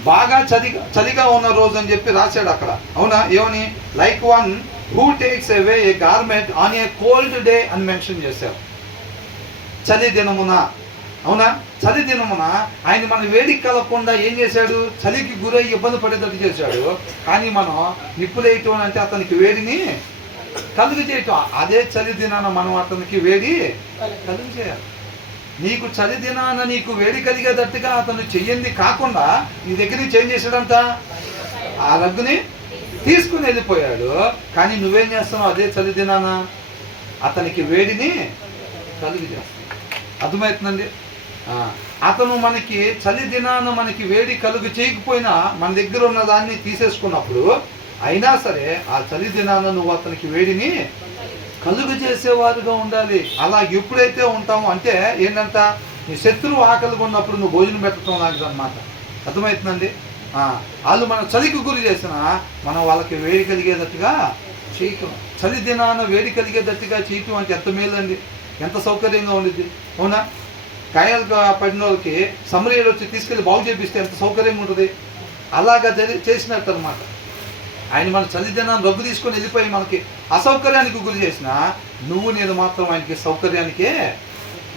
బాగా చలిగా ఉన్న రోజు అని చెప్పి రాశాడు అక్కడ. అవునా? ఏమని? Like one who takes away A garment on a cold day అని మెన్షన్ చేశారు. చలి దినమున. అవునా? చలి దినమున ఆయన మన వేడికి కలగకుండా ఏం చేశాడు? చలికి గురై ఇబ్బంది పడేటట్టు చేశాడు. కానీ మనం నిప్పులేయటం అంటే అతనికి వేడిని కలుగు చేయటం. అదే చలి దినాన మనం అతనికి వేడి కలుగు చేయాలి. నీకు చలి దినాన నీకు వేడి కలిగేటట్టుగా అతను చెయ్యింది కాకుండా నీ దగ్గర నుంచి ఏం చేశాడంట? ఆ రగ్గుని తీసుకుని వెళ్ళిపోయాడు. కానీ నువ్వేం చేస్తున్నావు? అదే చలి దినాన అతనికి వేడిని కలుగు చేస్తావు. అర్థమవుతుందండి? అతను మనకి చలి దినాన మనకి వేడి కలుగు చేయకపోయినా మన దగ్గర ఉన్న దాన్ని తీసేసుకున్నప్పుడు అయినా సరే ఆ చలి దినాన నువ్వు అతనికి వేడిని కలుగు చేసేవారుగా ఉండాలి. అలా ఎప్పుడైతే ఉంటామో అంటే ఏంటంట? నీ శత్రువు ఆకలిగా ఉన్నప్పుడు నువ్వు భోజనం పెట్టడం లాంటిది అనమాట. అర్థమవుతుందండి? వాళ్ళు మన చలికి గురి చేసినా మనం వాళ్ళకి వేడి కలిగేటట్టుగా చేయటం. చలి దినాన వేడి కలిగేటట్టుగా చేయటం అంటే ఎంత మేలండి, ఎంత సౌకర్యంగా ఉండిద్ది. అవునా? గాయాలు పడిన వాళ్ళకి సమరీయులు వచ్చి తీసుకెళ్ళి బాగు చేపిస్తే ఎంత సౌకర్యంగా ఉంటుంది. అలాగా చేసినట్టు అనమాట. ఆయన మన చలిదినాన్ని రగ్గు తీసుకొని వెళ్ళిపోయి మనకి అసౌకర్యానికి గురి చేసినా నువ్వు నేను మాత్రం ఆయనకి సౌకర్యానికే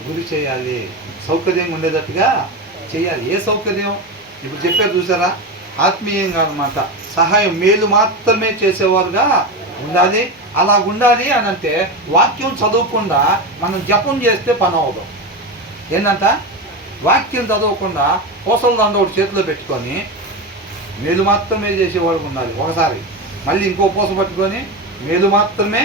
గురి చేయాలి. సౌకర్యంగా ఉండేటట్టుగా చేయాలి. ఏ సౌకర్యం? ఇప్పుడు చెప్పారు చూసారా? ఆత్మీయంగా అనమాట. సహాయం, మేలు మాత్రమే చేసేవారుగా ఉండాలి. అలా ఉండాలి అని అంటే వాక్యం చదవకుండా మనం జపం చేస్తే పని అవ్వదు. ఏంటంట వాక్యం చదవకుండా పూసల దండ ఒకటి చేతిలో పెట్టుకొని మేలు మాత్రమే చేసేవాడు ఉండాలి. ఒకసారి మళ్ళీ ఇంకో పూస పట్టుకొని మేలు మాత్రమే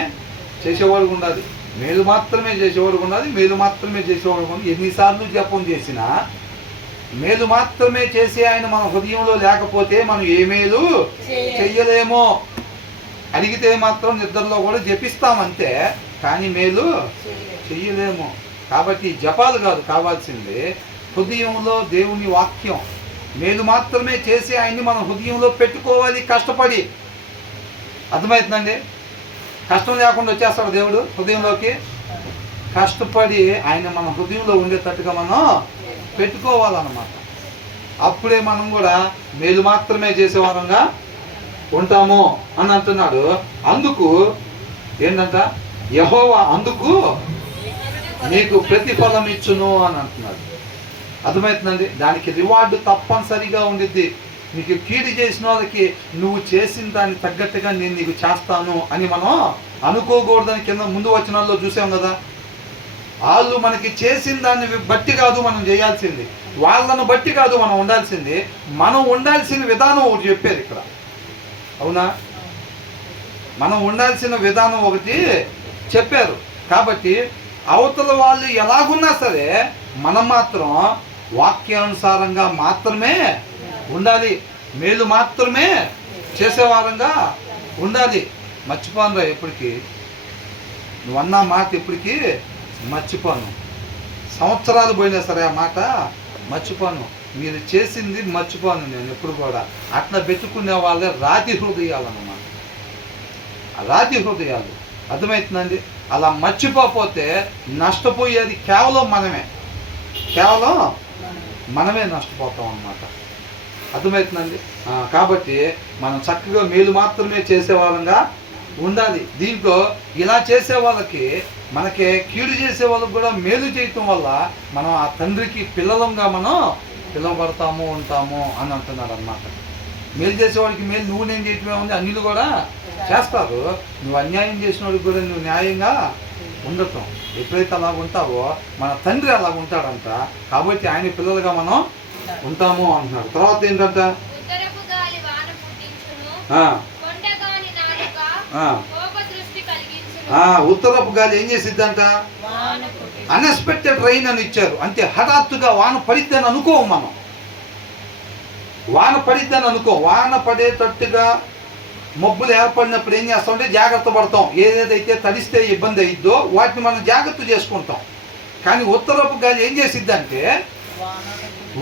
చేసేవాడు ఉండాలి, మేలు మాత్రమే చేసేవాడు ఉండాలి, మేలు మాత్రమే చేసేవాడు ఉండాలి. ఎన్నిసార్లు జపం చేసినా మేలు మాత్రమే చేసే ఆయన మన హృదయంలో లేకపోతే మనం ఏ మేలు చెయ్యలేమో. అడిగితే మాత్రం నిద్రలో కూడా జపిస్తామంతే, కానీ మేలు చెయ్యలేము. కాబట్టి జపాలు కాదు కావాల్సింది, హృదయంలో దేవుని వాక్యం మేలు మాత్రమే చేసి ఆయన్ని మన హృదయంలో పెట్టుకోవాలి కష్టపడి. అర్థమవుతుందండి? కష్టం లేకుండా వచ్చేస్తాడు దేవుడు హృదయంలోకి. కష్టపడి ఆయన మన హృదయంలో ఉండేటట్టుగా మనం పెట్టుకోవాలన్నమాట. అప్పుడే మనం కూడా మేలు మాత్రమే చేసేవారంగా ఉంటాము అని అంటున్నాడు. అందుకు ఏంటంట, యెహోవా అందుకు నీకు ప్రతిఫలం ఇచ్చును అని అంటున్నాడు. అర్థమవుతుందండి? దానికి రివార్డు తప్పనిసరిగా ఉండిద్ది. నీకు కీడు చేసిన వాళ్ళకి నువ్వు చేసిన దానికి తగ్గట్టుగా నేను నీకు చేస్తాను అని మనం అనుకోకూడదని కింద ముందు వచనాల్లో చూసాం కదా. వాళ్ళు మనకి చేసిన దాన్ని బట్టి కాదు మనం చేయాల్సింది, వాళ్ళను బట్టి కాదు మనం ఉండాల్సింది, మనం ఉండాల్సిన విధానం ఒకటి చెప్పారు ఇక్కడ. అవునా? మనం ఉండాల్సిన విధానం ఒకటి చెప్పారు. కాబట్టి అవతల వాళ్ళు ఎలాగున్నా సరే మనం మాత్రం వాక్యానుసారంగా మాత్రమే ఉండాలి, మేలు మాత్రమే చేసేవారంగా ఉండాలి. మర్చిపోనురా ఎప్పటికీ, నువ్వన్నా మాట ఎప్పటికీ మర్చిపోను. సంవత్సరాలు పోయినా సరే ఆ మాట మర్చిపోను. మీరు చేసింది మర్చిపోను నేను ఎప్పుడు కూడా. అట్లా పెట్టుకునే వాళ్ళే రాతి హృదయాలు అన్నమాట, రాతి హృదయాలు. అర్థమవుతుందండి? అలా మర్చిపోతే నష్టపోయేది కేవలం మనమే, కేవలం మనమే నష్టపోతాం అన్నమాట. అర్థమవుతుందండి? కాబట్టి మనం చక్కగా మేలు మాత్రమే చేసేవాళ్ళంగా ఉండాలి. దీంట్లో ఇలా చేసే వాళ్ళకి, మనకి కీడు చేసే వాళ్ళకి కూడా మేలు చేయటం వల్ల మనం ఆ తండ్రికి పిల్లలంగా మనం పిలువబడతాము ఉంటాము అని అంటున్నారు అన్నమాట. మేలు చేసేవాడికి మేలు నువ్వు నేను చేయటమే ఉంది, అన్నిలు కూడా చేస్తారు. నువ్వు అన్యాయం చేసిన వాడికి కూడా నువ్వు న్యాయంగా ఉండటం. ఎప్పుడైతే అలా ఉంటావో మన తండ్రి అలా ఉంటాడంట. కాబట్టి ఆయన పిల్లలుగా మనం ఉంటాము అంటున్నాడు. తర్వాత ఏంటంట, ఉత్తరపు గాలి ఏం చేసిద్దంట, అన్ఎక్స్పెక్టెడ్ రైన్ అని ఇచ్చారు. అంటే హఠాత్తుగా వాన పడిద్దని అనుకోం మనం. వాన పడిద్దని అనుకో. వాన పడేటట్టుగా మబ్బులు ఏర్పడినప్పుడు ఏం చేస్తామంటే జాగ్రత్త పడతాం. ఏదేదైతే తడిస్తే ఇబ్బంది అయిద్దో వాటిని మనం జాగ్రత్త చేసుకుంటాం. కానీ ఉత్తరపు గాలి ఏం చేసిద్దంటే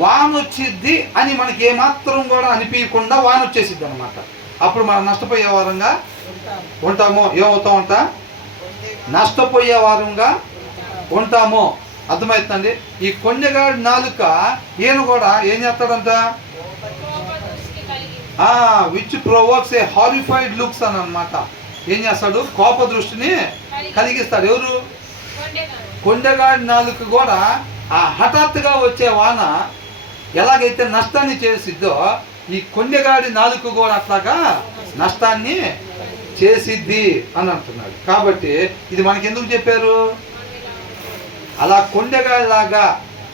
వాన వచ్చిద్ది అని మనకి ఏమాత్రం కూడా అనిపించకుండా వాన వచ్చేసిద్ది అనమాట. అప్పుడు మనం నష్టపోయే వారంగా ఉంటాము. ఏమవుతామంట, నష్టపోయే వారంగా ఉంటాము. అర్థమవుతుందండి? ఈ కొండగాడి నాలుక ఈయన కూడా ఏం చేస్తాడంట, which provokes A horrified looks అని అనమాట. ఏం చేస్తాడు, కోప దృష్టిని కలిగిస్తాడు. ఎవరు? కొండగాడి నాలుక కూడా ఆ హఠాత్తుగా వచ్చే వాన ఎలాగైతే నష్టాన్ని చేసిద్దో ఈ కొండగాడి నాలుక కూడా అట్లాగా నష్టాన్ని చేసిద్ది అని అంటున్నాడు. కాబట్టి ఇది మనకి ఎందుకు చెప్పారు? అలా కొండగాడిలాగా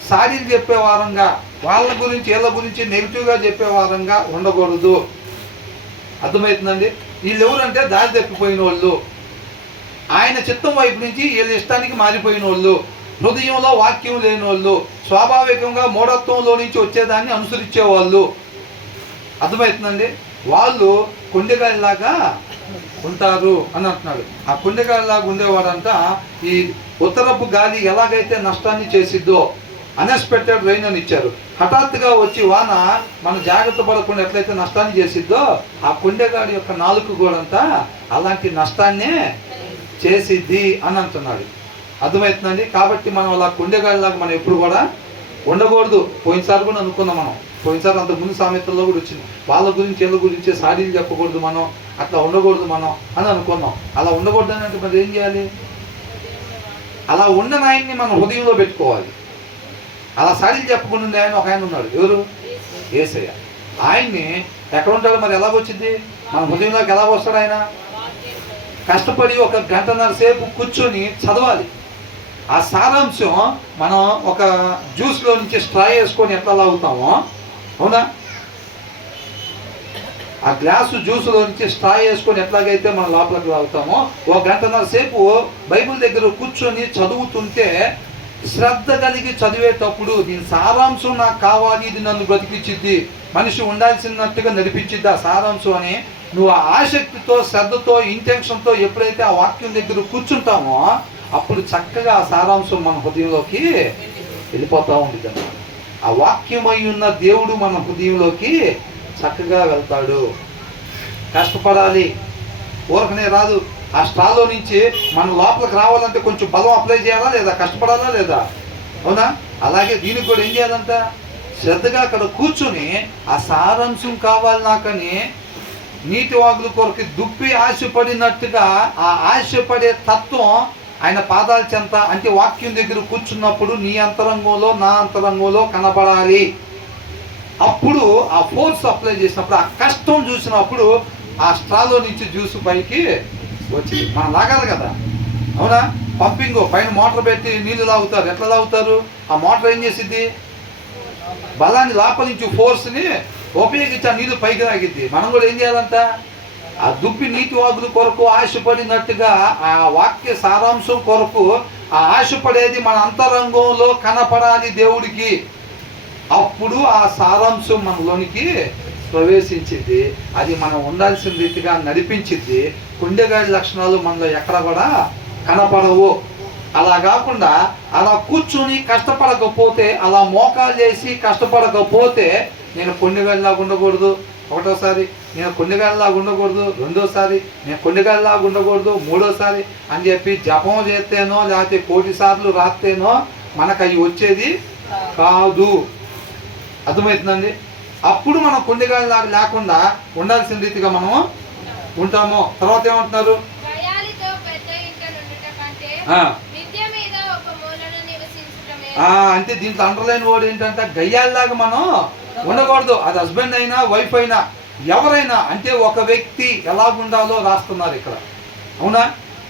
సాడీలు చెప్పే వారంగా, వాళ్ళ గురించి వీళ్ళ గురించి నెగిటివ్గా చెప్పే వారంగా ఉండకూడదు. అర్థమవుతుందండి? వీళ్ళు ఎవరంటే దారి తప్పిపోయిన వాళ్ళు, ఆయన చిత్తం వైపు నుంచి వీళ్ళ ఇష్టానికి మారిపోయిన వాళ్ళు, హృదయంలో వాక్యం లేని వాళ్ళు, స్వాభావికంగా మూఢత్వంలో నుంచి వచ్చేదాన్ని అనుసరించే వాళ్ళు. అర్థమవుతుందండి? వాళ్ళు కొండగాడిలాగా ఉంటారు అని అంటున్నాడు. ఆ కొండగాడిలాగా ఉండేవాడంట ఈ ఉత్తరపు గాలి ఎలాగైతే నష్టాన్ని చేసిద్దో, అన్ఎక్స్పెక్టెడ్ రైన్ అని ఇచ్చారు. హఠాత్తుగా వచ్చి వాన మనం జాగ్రత్త పడకుండా ఎట్లయితే నష్టాన్ని చేసిద్దో ఆ కొండగాడి యొక్క నాలుక కూడా అలాంటి నష్టాన్నే చేసిద్ది అని అంటున్నాడు. అర్థమవుతుందండి? కాబట్టి మనం అలా కొండగాడిలాగా మనం ఎప్పుడు కూడా ఉండకూడదు. పోయినసారి కూడా అనుకున్నాం మనం, పోయినసారి అంతకుముందు సామెతల్లో కూడా వచ్చింది, వాళ్ళ గురించి వీళ్ళ గురించి సాడీలు చెప్పకూడదు మనం, అట్లా ఉండకూడదు మనం అని అనుకున్నాం. అలా ఉండకూడదు అని అంటే మరి ఏం చేయాలి? అలా ఉన్న ఆయన్ని మనం హృదయంలో పెట్టుకోవాలి. అలా సాడీలు చెప్పకుండా ఆయన ఒక ఆయన ఉన్నాడు. ఎవరు? యేసయ్య. ఆయన్ని ఎక్కడ ఉంటాడు మరి? ఎలాగొచ్చింది మన హృదయంలోకి? ఎలా వస్తాడు ఆయన? కష్టపడి ఒక గంటన్నర సేపు కూర్చొని చదవాలి. ఆ సారాంశం మనం ఒక జ్యూస్లో నుంచి స్ట్రా వేసుకొని ఎట్లా లాగుతామో, అవునా, ఆ గ్లాసు జ్యూస్లో నుంచి స్ట్రా వేసుకొని ఎట్లాగైతే మనం లోపలికి లాగుతామో, ఒక గంటన్నర సేపు బైబిల్ దగ్గర కూర్చొని చదువుతుంటే శ్రద్ధ కలిగి చదివేటప్పుడు దీని సారాంశం నాకు కావాలి, ఇది నన్ను బ్రతికించిద్ది, మనిషి ఉండాల్సినట్టుగా నడిపించిద్ది ఆ సారాంశం అని నువ్వు ఆ ఆసక్తితో, శ్రద్ధతో, ఇంటెన్షన్తో ఎప్పుడైతే ఆ వాక్యం దగ్గర కూర్చుంటామో అప్పుడు చక్కగా ఆ సారాంశం మన హృదయంలోకి వెళ్ళిపోతూ ఉంటుంది అన్నమాట. ఆ వాక్యమై ఉన్న దేవుడు మన హృదయంలోకి చక్కగా వెళ్తాడు. కష్టపడాలి, ఊరకనే రాదు. ఆ స్ట్రాలో నుంచి మన లోపలికి రావాలంటే కొంచెం బలం అప్లై చేయాలా లేదా, కష్టపడాలా లేదా, అవునా? అలాగే దీనికి కూడా ఏం చేయాలంట, శ్రద్ధగా అక్కడ కూర్చొని ఆ సారాంశం కావాలి నాకని నీటి వాగుల కొరకు దుప్పి ఆశపడినట్టుగా ఆ ఆశపడే తత్వం ఆయన పాదాల చెంత అంటే వాక్యం దగ్గర కూర్చున్నప్పుడు నీ అంతరంగంలో నా అంతరంగంలో కనబడాలి. అప్పుడు ఆ ఫోర్స్ అప్లై చేసినప్పుడు, ఆ కష్టం చూసినప్పుడు ఆ స్ట్రాలో నుంచి జ్యూస్ పైకి వచ్చింది. మనం లాగాలి కదా, అవునా? పంపింగ్ పైన మోటార్ పెట్టి నీళ్లు లాగుతారు. ఎట్లా లాగుతారు? ఆ మోటార్ ఏం చేసిద్ది, బలాన్ని లోపల నుంచి ఫోర్స్ని ఉపయోగించి ఆ నీళ్లు పైకి లాగిద్ది. మనం కూడా ఏం చేయాలంట, ఆ దుప్పి నీటి వాగుల కొరకు ఆశపడినట్టుగా ఆ వాక్య సారాంశం కొరకు ఆ ఆశపడేది మన అంతరంగంలో కనపడాలి దేవుడికి. అప్పుడు ఆ సారాంశం మనలోనికి ప్రవేశించింది, అది మనం ఉండాల్సిన రీతిగా నడిపించింది. కొండెగాడి లక్షణాలు మనలో ఎక్కడ కూడా కనపడవు. అలా కాకుండా అలా కూర్చుని కష్టపడకపోతే, అలా మోకాలు చేసి కష్టపడకపోతే, నేను కొండెగాడిలాగా ఉండకూడదు ఒకటోసారి, నేను కొండెగాడిలాగా ఉండకూడదు రెండోసారి, నేను కొండెగాడిలాగా ఉండకూడదు మూడోసారి అని చెప్పి జపం చేస్తేనో లేకపోతే 1,000 సార్లు రాస్తేనో మనకు అవి వచ్చేది కాదు. అర్థమవుతుందండి? అప్పుడు మనం కొండెగాడిలాగా లేకుండా ఉండాల్సిన రీతిగా మనం ఉంటాము. తర్వాత ఏమంటున్నారు, అంటే దీంట్లో అండర్లైన్ వర్డ్ ఏంటంటే గయ్యాల్లాగా మనం ఉండకూడదు. అది హస్బెండ్ అయినా వైఫ్ అయినా ఎవరైనా, అంటే ఒక వ్యక్తి ఎలాగుండాలో రాస్తున్నారు ఇక్కడ, అవునా?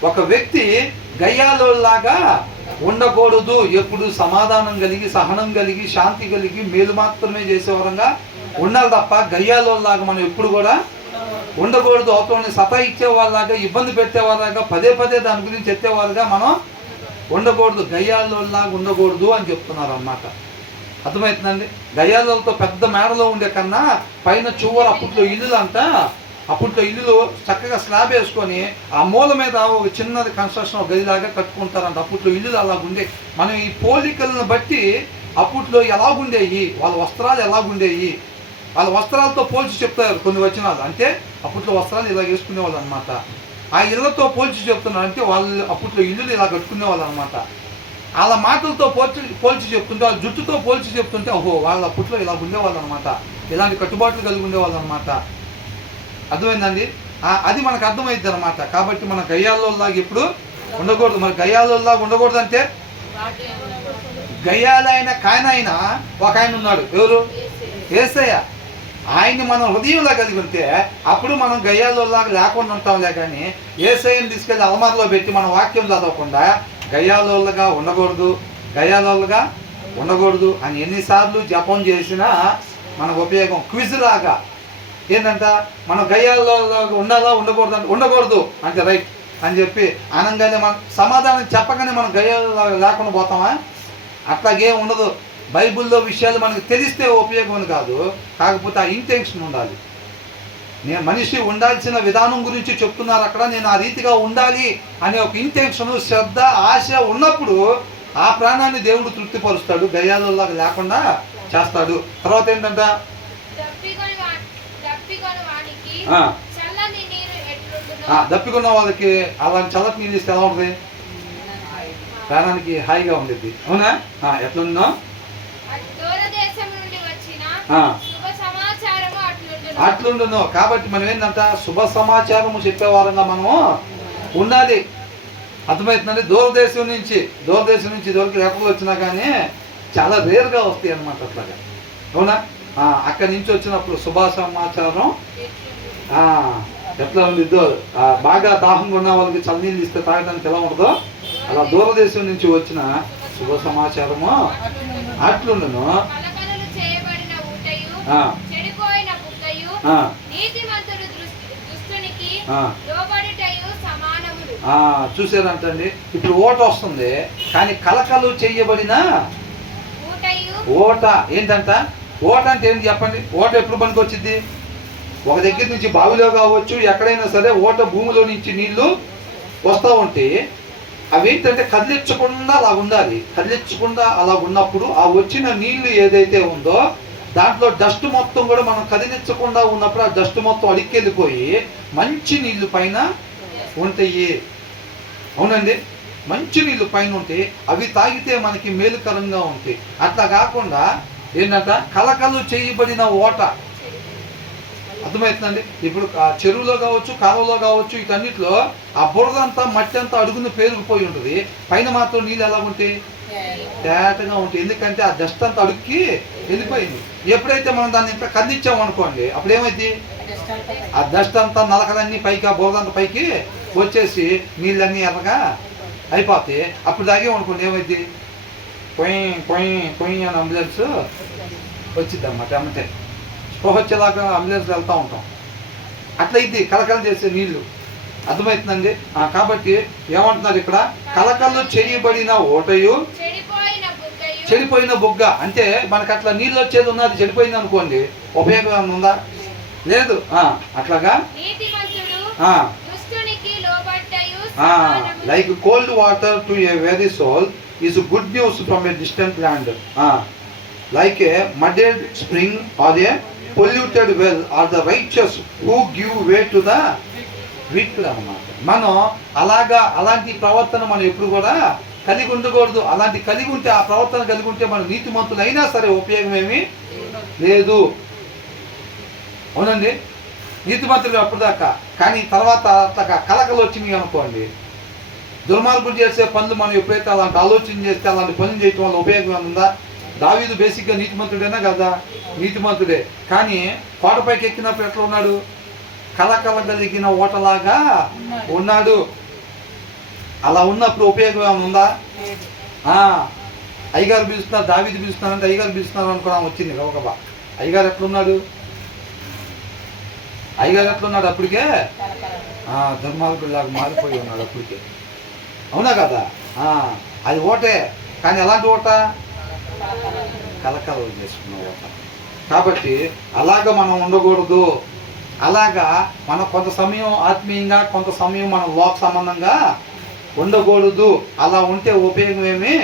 ఒక వ్యక్తి గయ్యాలోలాగా ఉండకూడదు. ఎప్పుడు సమాధానం కలిగి, సహనం కలిగి, శాంతి కలిగి, మేలు మాత్రమే చేసేవారంగా ఉండాలి తప్ప గయ్యాలోలాగా మనం ఎప్పుడు కూడా ఉండకూడదు. అవతలని సతాయిచ్చే వాళ్ళలాగా, ఇబ్బంది పెట్టేవాళ్ళగా, పదే పదే దాని గురించి ఎత్తేవాళ్ళగా మనం ఉండకూడదు. గయ్యాలోలాగా ఉండకూడదు అని చెప్తున్నారు అన్నమాట. అర్థమవుతుందండి? గయ్యాలతో పెద్ద మేడలో ఉండే కన్నా పైన చివర అప్పట్లో ఇల్లులు అంట, అప్పట్లో ఇల్లులు చక్కగా స్లాబ్ వేసుకొని ఆ మూల మీద ఒక చిన్నది కన్స్ట్రక్షన్ గదిలాగా కట్టుకుంటారంట. అప్పట్లో ఇల్లులు అలాగుండే. మనం ఈ పోలికలను బట్టి అప్పట్లో ఎలాగుండేవి, వాళ్ళ వస్త్రాలు ఎలాగుండేవి, వాళ్ళ వస్త్రాలతో పోల్చి చెప్తారు కొన్ని వచనాలు. అంటే అప్పట్లో వస్త్రాలు ఇలా వేసుకునేవాళ్ళు అనమాట. ఆ ఇళ్లతో పోల్చి చెప్తున్నారు, అంటే వాళ్ళు అప్పట్లో ఇల్లులు ఇలా కట్టుకునేవాళ్ళు అనమాట. వాళ్ళ మాటలతో పోల్చి చెప్తుంటే, వాళ్ళ జుట్టుతో పోల్చి చెప్తుంటే, ఓహో వాళ్ళ అప్పట్లో ఇలా ఉండేవాళ్ళు అనమాట, ఇలాంటి కట్టుబాట్లు కలిగి ఉండేవాళ్ళు అనమాట. అర్థమైందండి? అది మనకు అర్థమైంది అనమాట. కాబట్టి మన గయ్యాల్లోలాగా ఎప్పుడు ఉండకూడదు. మరి గయ్యాల్లోలాగా ఉండకూడదు అంటే, గయ్యాలైన కాయనైనా ఒక ఆయన ఉన్నాడు. ఎవరు? యేసయ్య. ఆయన్ని మనం హృదయంలో కలిగి ఉంటే అప్పుడు మనం గయ్యాల్లోలాగా లేకుండా ఉంటాంలే. కానీ యేసయ్యని తీసుకెళ్ళి అలమారలో పెట్టి మన వాక్యం చదవకుండా గయ్యాలోళ్ళగా ఉండకూడదు, గయ్యాలోళ్ళగా ఉండకూడదు అని ఎన్నిసార్లు జపం చేసినా మనకు ఉపయోగం. క్విజ్ లాగా ఏంటంట, మనం గయ్యాల్లో ఉండాలా ఉండకూడదు అంటే ఉండకూడదు అంటే రైట్ అని చెప్పి అనగానే మనం సమాధానం చెప్పగానే మనం గయ్యాల్లో లేకుండా పోతామా? అట్లాగేం ఉండదు. బైబిల్లో విషయాలు మనకు తెలిస్తే ఉపయోగం కాదు, కాకపోతే ఆ ఇంటెన్షన్ ఉండాలి. నేను మనిషి ఉండాల్సిన విధానం గురించి చెప్తున్నారు అక్కడ. నేను ఆ రీతిగా ఉండాలి అనే ఒక ఇంటెన్షన్, శ్రద్ధ, ఆశ ఉన్నప్పుడు ఆ ప్రాణాన్ని దేవుడు తృప్తిపరుస్తాడు, గయ్యాలలాగా లేకుండా చేస్తాడు. తర్వాత ఏంటంట, దప్పికొన్న వాళ్ళకి అలాంటి చల్లటి నీళ్ళు ఇస్తే ఎలా ఉంటుంది? ప్రాణానికి హాయిగా ఉండేది, అవునా? ఎట్లుందో అట్లుండును. కాబట్టి మనం ఏంటంట, శుభ సమాచారము చెప్పేవారంగా మనము ఉండాలి. అర్థమవుతుందండి? దూరదేశం నుంచి ఇదివరకు లెటర్లు వచ్చినా కానీ చాలా రేర్గా వస్తాయి అన్నమాట. అట్లాగా, అవునా? అక్కడి నుంచి వచ్చినప్పుడు శుభ సమాచారం ఎట్లా ఉండిద్దో, బాగా దాహంగా ఉన్న వాళ్ళకి చల్లనీళ్ళు ఇస్తే తాగడానికి ఎలా ఉంటుందో అలా దూరదేశం నుంచి వచ్చిన శుభ సమాచారము అట్లుండును. కలకలలు చేయబడిన ఊటయు, ఆ, చెడిపోయిన బుగ్గయు, ఆ, నీతిమంతుడు దుష్టునికి ఆ. లోబడుటయు సమానములు. చూసారంటండి, ఇప్పుడు ఓట వస్తుంది కానీ కలకలు చేయబడిన ఊటయు, ఓట ఏంటంట? ఓట అంటే ఏంటి చెప్పండి? ఓట ఎప్పుడు పనికి వచ్చింది? ఒక దగ్గర నుంచి బావిలో కావచ్చు, ఎక్కడైనా సరే ఓట భూమిలో నుంచి నీళ్లు వస్తూ ఉంటే అవి ఏంటంటే కదిలించకుండా అలా ఉండాలి. కదిలించకుండా అలా ఉన్నప్పుడు ఆ వచ్చిన నీళ్లు ఏదైతే ఉందో దాంట్లో డస్ట్ మొత్తం కూడా మనం కదిలించకుండా ఉన్నప్పుడు ఆ డస్ట్ మొత్తం అడిక్కెళ్ళిపోయి మంచి నీళ్లు పైన ఉంటాయి. అవునండి, మంచి నీళ్ళు పైన ఉంటాయి, అవి తాగితే మనకి మేలుకరంగా ఉంటాయి. అట్లా కాకుండా ఏంటంట? కలకలు చేయబడిన ఓట. అర్థమవుతుందండి? ఇప్పుడు ఆ చెరువులో కావచ్చు, కాలువలో కావచ్చు, వీటన్నిటిలో ఆ బురదంతా మట్టి అంతా అడుగున పేరుకుపోయి ఉంటుంది, పైన మాత్రం నీళ్ళు ఎలా ఉంటాయి? తేటగా ఉంటాయి. ఎందుకంటే ఆ డస్ట్ అంతా అడుక్కి వెళ్ళిపోయింది. ఎప్పుడైతే మనం దాన్ని ఇంత కదిలించామనుకోండి, అప్పుడు ఏమైంది? ఆ డస్ట్ అంతా నలకలన్నీ పైకి, ఆ బురదంతా పైకి వచ్చేసి నీళ్ళన్నీ ఎర్రగా అయిపోతే అప్పుడు తాగేమనుకోండి ఏమైంది? పొయ్యి పొయ్యి పొయ్యి అని అంబులెన్స్ వచ్చింది అన్నమాట. అమ్మటే స్పృహ వచ్చేలాగా అంబులెన్స్ వెళ్తూ ఉంటాం. అట్లా ఇది కలకల చేసే నీళ్లు. అర్థమవుతుందండి? కాబట్టి ఏమంటున్నారు ఇక్కడ? కలకలు చేయబడిన ఓటయు, చెడిపోయిన బుగ్గ. అంటే మనకు అట్లా నీళ్ళు వచ్చేది ఉన్నది చెడిపోయింది అనుకోండి, ఉపయోగం ఉందా? లేదు. అట్లాగా like cold water to a weary soul is good news from a distant land. Like a muddied spring or a polluted well are the righteous who give way to the wicked అన్నమాట. మనం అలాంటి ప్రవర్తన మనం ఎప్పుడు కూడా కలిగి ఉండకూడదు. అలాంటి కలిగి ఉంటే, ఆ ప్రవర్తన కలిగి ఉంటే మనం నీతిమంతులు అయినా సరే ఉపయోగం ఏమీ లేదు. అవునండి, నీతిమంతులు అప్పటిదాకా. కానీ తర్వాత అట్లా కలకలు వచ్చినాయి అనుకోండి, దుర్మార్గులు చేసే పనులు మనం ఎప్పుడైతే అలాంటి ఆలోచన చేస్తే అలాంటి పనులు చేయటం వల్ల ఉపయోగం ఉందా? దావీదు బేసిక్గా నీతిమంతుడేనా కదా? నీతిమంతుడే. కానీ కోటపైకి ఎక్కినప్పుడు ఎట్లా ఉన్నాడు? కలకల కలిగిన ఓటలాగా ఉన్నాడు. అలా ఉన్నప్పుడు ఉపయోగం ఏమైనా ఉందా? అయ్యగారు పిలుస్తున్నారు, దావీదు పిలుస్తున్నారంటే అయ్యగారు పిలుస్తున్నారు అనుకోవడం వచ్చింది గబగబా. అయ్యగారు ఎట్లున్నాడు? అయ్యగారు ఎట్లున్నాడు? అప్పటికే దుర్మార్గుడిలాగా మారిపోయి ఉన్నాడు అప్పటికే. అవునా కదా? అది ఓటే. కానీ ఎలాంటి ఓట? కలకలు చేసుకున్న ఓట. కాబట్టి అలాగా మనం ఉండకూడదు. అలాగా మనం కొంత సమయం ఆత్మీయంగా, కొంత సమయం మనం లోక సంబంధంగా ఉండకూడదు. అలా ఉంటే ఉపయోగం ఏమీ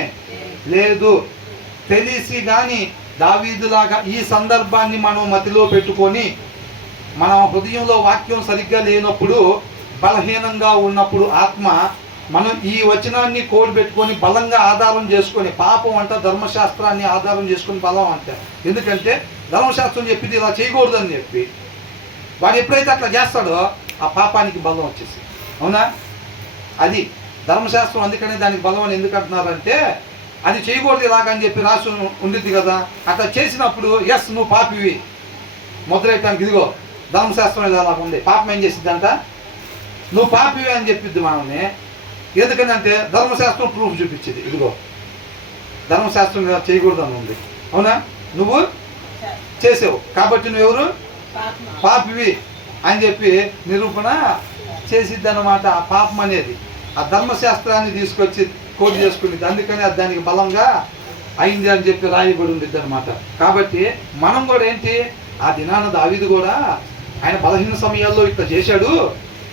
లేదు. తెలిసి కానీ దావీదులాగా ఈ సందర్భాన్ని మనం మతిలో పెట్టుకొని, మన హృదయంలో వాక్యం సరిగ్గా లేనప్పుడు, బలహీనంగా ఉన్నప్పుడు ఆత్మ, మనం ఈ వచనాన్ని కోడి పెట్టుకొని బలంగా ఆధారం చేసుకొని, పాపం అంట ధర్మశాస్త్రాన్ని ఆధారం చేసుకొని బలం అంట. ఎందుకంటే ధర్మశాస్త్రం చెప్పింది ఇలా చేయకూడదని చెప్పి, వాడు ఎప్పుడైతే అట్లా చేస్తాడో ఆ పాపానికి బలం వచ్చేసి. అవునా? అది ధర్మశాస్త్రం. అందుకనే దానికి బలం అని ఎందుకు అంటున్నారంటే, అది చేయకూడదు ఇలాగని చెప్పి రాసి ఉండిద్ది కదా. అట్లా చేసినప్పుడు ఎస్ నువ్వు పాపివి ముద్రేయటానికి ఇదిగో ధర్మశాస్త్రం ఇలా ఉంది. పాపం ఏం చేసిద్దంట? నువ్వు పాపివి అని చెప్పిద్ది మనల్ని. ఎందుకంటే ధర్మశాస్త్రం ప్రూఫ్ చూపించింది, ఇదిగో ధర్మశాస్త్రం ఇలా చేయకూడదు అని ఉంది. అవునా? నువ్వు చేసావు కాబట్టి నువ్వెవరు? పాపివి అని చెప్పి నిరూపణ చేసిద్ది అన్నమాట. ఆ పాపం అనేది ఆ ధర్మశాస్త్రాన్ని తీసుకొచ్చి కోడి చేసుకునేది. అందుకని అది దానికి బలంగా అయింది అని చెప్పి రాయబడి ఉండిద్ది అనమాట. కాబట్టి మనం కూడా ఏంటి, ఆ దినాన దావీదు కూడా ఆయన బలహీన సమయాల్లో ఇట్లా చేశాడు,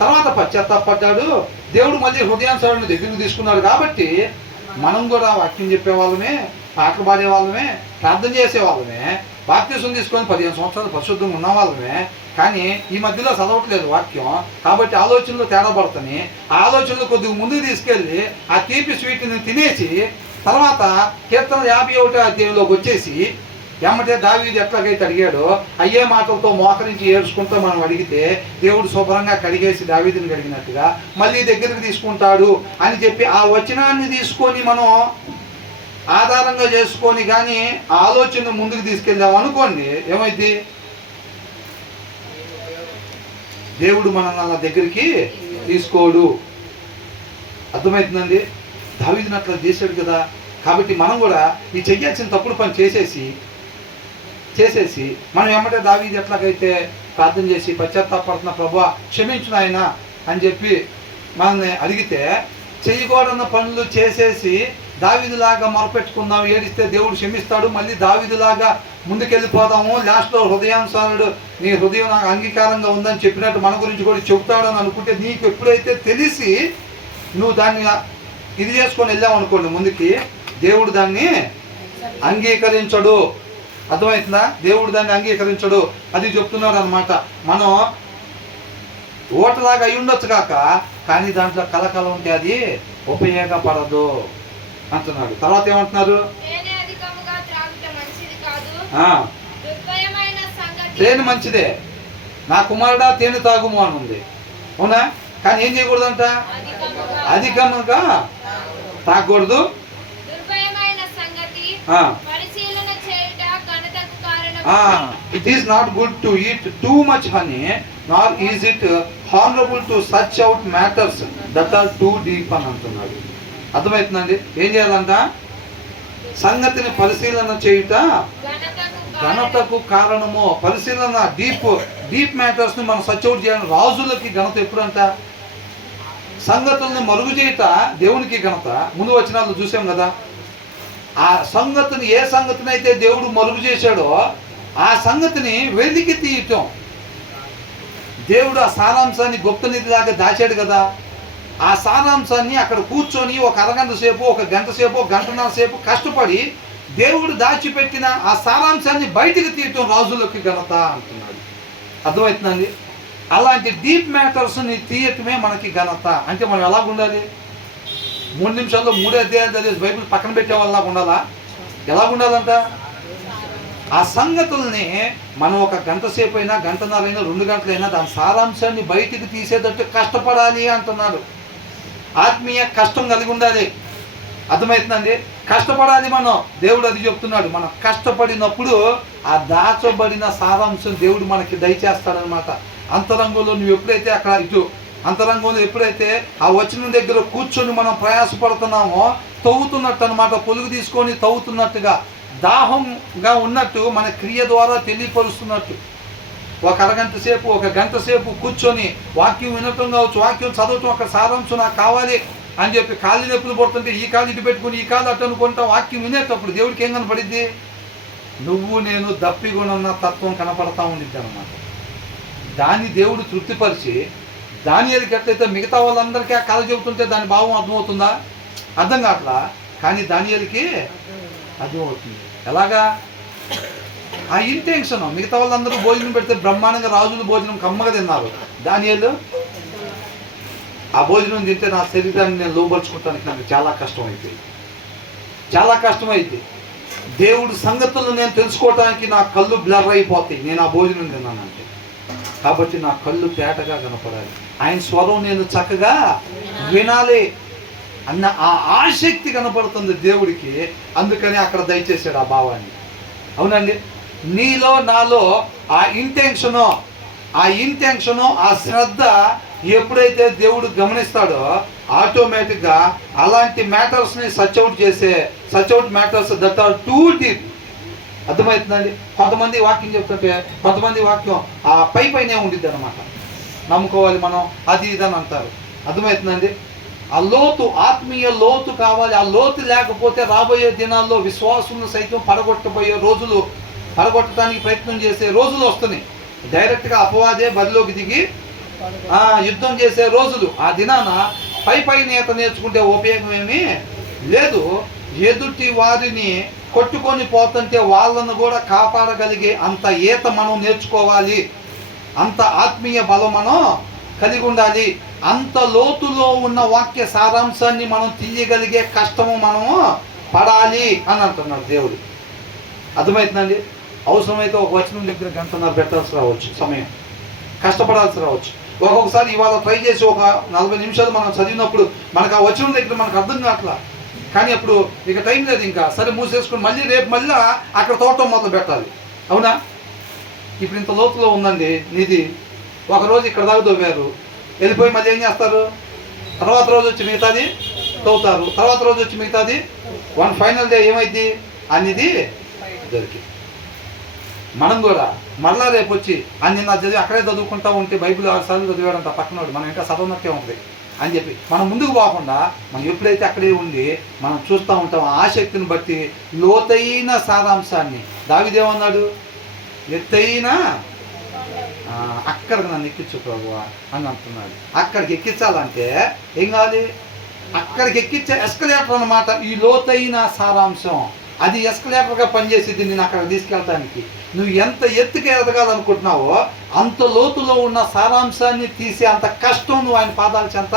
తర్వాత పశ్చాత్తాపడ్డాడు, దేవుడు మళ్ళీ హృదయానుసారాన్ని దగ్గరికి తీసుకున్నాడు. కాబట్టి మనం కూడా వాక్యం చెప్పేవాళ్ళమే, పాటలు పాడేవాళ్ళమే, ప్రార్థన చేసేవాళ్ళమే, బాప్తిసం తీసుకొని 15 సంవత్సరాలు పరిశుద్ధంగా ఉన్న వాళ్ళమే. కానీ ఈ మధ్యలో చదవట్లేదు వాక్యం. కాబట్టి ఆలోచనలు తేడా పడుతుంది. ఆ ఆలోచనలు కొద్దిగా ముందుకు తీసుకెళ్ళి ఆ తీపి స్వీట్ని తినేసి తర్వాత కీర్తన 51వ అధ్యాయంలోకి వచ్చేసి ఎమ్మటే దావీదు ఎట్లాగైతే అడిగాడో అయ్యే మాటలతో మోకరించి ఏడ్చుకుంటూ మనం అడిగితే దేవుడు శుభ్రంగా కడిగేసి దావీదుని కడిగినట్టుగా మళ్ళీ దగ్గరికి తీసుకుంటాడు అని చెప్పి ఆ వచనాన్ని తీసుకొని మనం ఆధారంగా చేసుకొని కానీ ఆలోచన ముందుకు తీసుకెళ్దాం అనుకోండి, ఏమైంది? దేవుడు మనల్ని అలా దగ్గరికి తీసుకోడు. అర్థమవుతుందండి? దావీదుని అట్లా చేశాడు కదా. కాబట్టి మనం కూడా ఈ చెయ్యాల్సిన తప్పుడు పని చేసేసి మనం ఏమంటే దావీదు ఎట్లాగైతే ప్రార్థన చేసి పశ్చాత్తాపడుతున్న ప్రభువా క్షమించు నాయన అని చెప్పి మనల్ని అడిగితే, చెయ్యకూడన్న పనులు చేసేసి దావీదులాగా మొరపెట్టుకుందాం, ఏడిస్తే దేవుడు క్షమిస్తాడు, మళ్ళీ దావీదులాగా ముందుకెళ్ళిపోదాము, లాస్ట్లో హృదయానుసారుడు నీ హృదయం నాకు అంగీకారంగా ఉందని చెప్పినట్టు మన గురించి కూడా చెబుతాడని అనుకుంటే, నీకు ఎప్పుడైతే తెలిసి నువ్వు దాన్ని ఇది చేసుకొని వెళ్ళావు అనుకోండి ముందుకి, దేవుడు దాన్ని అంగీకరించడు. అర్థమవుతుందా? దేవుడు దాన్ని అంగీకరించడు. అది చెప్తున్నాడు అనమాట. మనం ఓటలాగా అయి ఉండొచ్చు కాక, కానీ దాంట్లో కలకలం ఉంటే అది ఉపయోగపడదు అంటున్నాడు. తర్వాత ఏమంటున్నారు? తేనె మంచిదే, నా కుమారుడా తేనె తాగుము అని ఉంది, అవునా? కానీ ఏం చేయకూడదంట? అధికంగా తాగకూడదు. It is not good to eat too much honey, nor is it honorable to search out matters that are too deep అని అంటున్నాడు. అర్థమవుతుందండి? ఏం చేయాలంట? సంగతిని పరిశీలన చేయుట ఘనతకు కారణము. పరిశీలన, డీప్ మ్యాటర్స్ ని మనం సర్చ్ అవుట్ చేయాలి. రాజులకి ఘనత ఎప్పుడంట? సంగతుల్ని మరుగు చేయుట దేవునికి ఘనత. ముందు వచనాల్లో చూసాం కదా. ఆ సంగతిని, ఏ సంగతిని అయితే దేవుడు మరుగు చేశాడో ఆ సంగతిని వెలికి తీయటం. దేవుడు ఆ సారాంశాన్ని గుప్త నిధిలాగా దాచాడు కదా. ఆ సారాంశాన్ని అక్కడ కూర్చొని ఒక అరగంట సేపు, ఒక గంట సేపు, గంటన్నర సేపు కష్టపడి దేవుడు దాచిపెట్టిన ఆ సారాంశాన్ని బయటికి తీయటం రాజులకి ఘనత అంటున్నాడు. అర్థమవుతుందండి? అలాంటి డీప్ మ్యాటర్స్ని తీయటమే మనకి ఘనత. అంటే మనం ఎలాగ ఉండాలి? 3 నిమిషాల్లో 3 అధ్యాయాలు చదివేసి బైబిల్ పక్కన పెట్టే వాళ్ళలాగా ఉండాలా? ఎలాగ ఉండాలంట? ఆ సంగతుల్ని మనం ఒక గంట సేపు అయినా, గంటన్నరైనా, 2 గంటలైనా దాని సారాంశాన్ని బయటికి తీసేటట్టు కష్టపడాలి అంటున్నాడు. ఆత్మీయ కష్టం కలిగి ఉండాలి. అర్థమవుతుందండి? కష్టపడాలి మనం. దేవుడు అది చెప్తున్నాడు. మనం కష్టపడినప్పుడు ఆ దాచబడిన సారాంశం దేవుడు మనకి దయచేస్తాడనమాట. అంతరంగంలో నువ్వు ఎప్పుడైతే అక్కడ అంతరంగంలో ఎప్పుడైతే ఆ వచనం దగ్గర కూర్చొని మనం ప్రయాసపడుతున్నామో, తవ్వుతున్నట్టు అనమాట, పొలుగు తీసుకొని తవ్వుతున్నట్టుగా, దాహంగా ఉన్నట్టు మన క్రియ ద్వారా తెలియపరుస్తున్నట్టు. ఒక అరగంట సేపు, ఒక గంట సేపు కూర్చొని వాక్యం వినటం కావచ్చు, వాక్యం చదవటం, అక్కడ సారాంశం నాకు కావాలి అని చెప్పి కాళ్ళు నొప్పులు పడుతుంటే ఈ కాలు ఇటు పెట్టుకుని ఈ కాలు అటు అనుకుంటా వాక్యం వినేటప్పుడు దేవుడికి ఏం కనపడిద్ది? నువ్వు నేను దప్పిగుణన్న తత్వం కనపడతా ఉండిద్ది అనమాట. దాన్ని దేవుడు తృప్తిపరిచి, దానియేలుకి ఎట్లయితే మిగతా వాళ్ళందరికీ ఆ కథ చెబుతుంటే దాని భావం అర్థమవుతుందా? అర్థం కావట్లా. కానీ దానియేలుకి అర్థమవుతుంది. ఎలాగా? ఆ ఇంటెన్షన్. మిగతా వాళ్ళందరూ భోజనం పెడితే బ్రహ్మాండంగా రాజులు భోజనం కమ్మగా తిన్నారు. దానియేలు ఆ భోజనం తింటే నా శరీరాన్ని నేను లోపరుచుకోవటానికి నాకు చాలా కష్టమైంది. దేవుడు సంగతులను నేను తెలుసుకోవటానికి నా కళ్ళు బ్లర్ అయిపోతాయి నేను ఆ భోజనం తిన్నానంటే. కాబట్టి నా కళ్ళు తేటగా కనపడాలి, ఆయన స్వరం నేను చక్కగా వినాలి అన్న ఆ ఆసక్తి కనపడుతుంది దేవుడికి. అందుకని అక్కడ దయచేశాడు ఆ భావాన్ని. అవునండి? నీలో నాలో ఆ ఇంటెన్షను, ఆ శ్రద్ధ ఎప్పుడైతే దేవుడు గమనిస్తాడో ఆటోమేటిక్గా అలాంటి మ్యాటర్స్ని search out matters that are too deep. అర్థమవుతుందండి? కొంతమంది వాక్యం చెప్తుంటే కొంతమంది వాక్యం ఆ పైనే ఉండిద్ది అనమాట. నమ్ముకోవాలి మనం, అది ఇదని అంటారు. అర్థమవుతుందండి? ఆ లోతు, ఆత్మీయ లోతు కావాలి. ఆ లోతు లేకపోతే రాబోయే దినాల్లో విశ్వాసులను సైతం పడగొట్టడానికి ప్రయత్నం చేసే రోజులు వస్తున్నాయి. డైరెక్ట్గా అపవాదే బరిలోకి దిగి యుద్ధం చేసే రోజులు. ఆ దినాన పై నేత నేర్చుకుంటే ఉపయోగం ఏమీ లేదు. ఎదుటి వారిని కొట్టుకొని పోతుంటే వాళ్ళను కూడా కాపాడగలిగే అంత ఈత మనం నేర్చుకోవాలి. అంత ఆత్మీయ బలం మనం కలిగి ఉండాలి. అంత లోతులో ఉన్న వాక్య సారాంశాన్ని మనం తీయగలిగే కష్టము మనము పడాలి అని అంటున్నాడు దేవుడు. అర్థమవుతుందండి? అవసరమైతే ఒక వచనం దగ్గర గంటన్నర పెట్టాల్సి రావచ్చు, సమయం కష్టపడాల్సి రావచ్చు. ఒక్కొక్కసారి ఇవాళ ట్రై చేసి ఒక 40 నిమిషాలు మనం చదివినప్పుడు మనకు ఆ వచనం దగ్గర మనకు అర్థం కావట్లా. కానీ అప్పుడు ఇక టైం లేదు, ఇంకా సరే మూసేసుకుని మళ్ళీ రేపు మళ్ళీ అక్కడ తోటం మొదలు పెట్టాలి. అవునా? ఇప్పుడు ఇంత లోతులో ఉందండి నిధి, ఒకరోజు ఇక్కడ దాకా దొవ్వారు, వెళ్ళిపోయి మళ్ళీ ఏం చేస్తారు, తర్వాత రోజు వచ్చి మిగతాది తవ్వుతారు, తర్వాత రోజు వచ్చి మిగతాది వన్ ఫైనల్ డే ఏమైంది అనేది దొరికి. మనం కూడా మళ్ళా రేపు వచ్చి నిన్న చదివి అక్కడే చదువుకుంటా ఉంటే బైబిల్ 6 సార్లు చదివాడంట పక్కనోడు, మనం ఇంకా చదవనట్టే ఉంటుంది అని చెప్పి మనం ముందుకు పోకుండా మనం ఎప్పుడైతే అక్కడే ఉండి మనం చూస్తూ ఉంటాం ఆసక్తిని బట్టి లోతైన సారాంశాన్ని. దావీదేమన్నాడు, ఎత్తైన అక్కడికి నన్ను ఎక్కించు ప్రభువా అని అంటున్నాడు. అక్కడికి ఎక్కించాలంటే ఏం కావాలి, అక్కడికి ఎక్కించే ఎస్కలేటర్ అన్నమాట ఈ లోతైన సారాంశం. అది ఎస్కలేటర్గా పనిచేసేది నేను అక్కడికి తీసుకెళ్ళటానికి. నువ్వు ఎంత ఎత్తుకి ఎదగాలనుకుంటున్నావో అంత లోతులో ఉన్న సారాంశాన్ని తీసే అంత కష్టం నువ్వు ఆయన పాదాల చెంత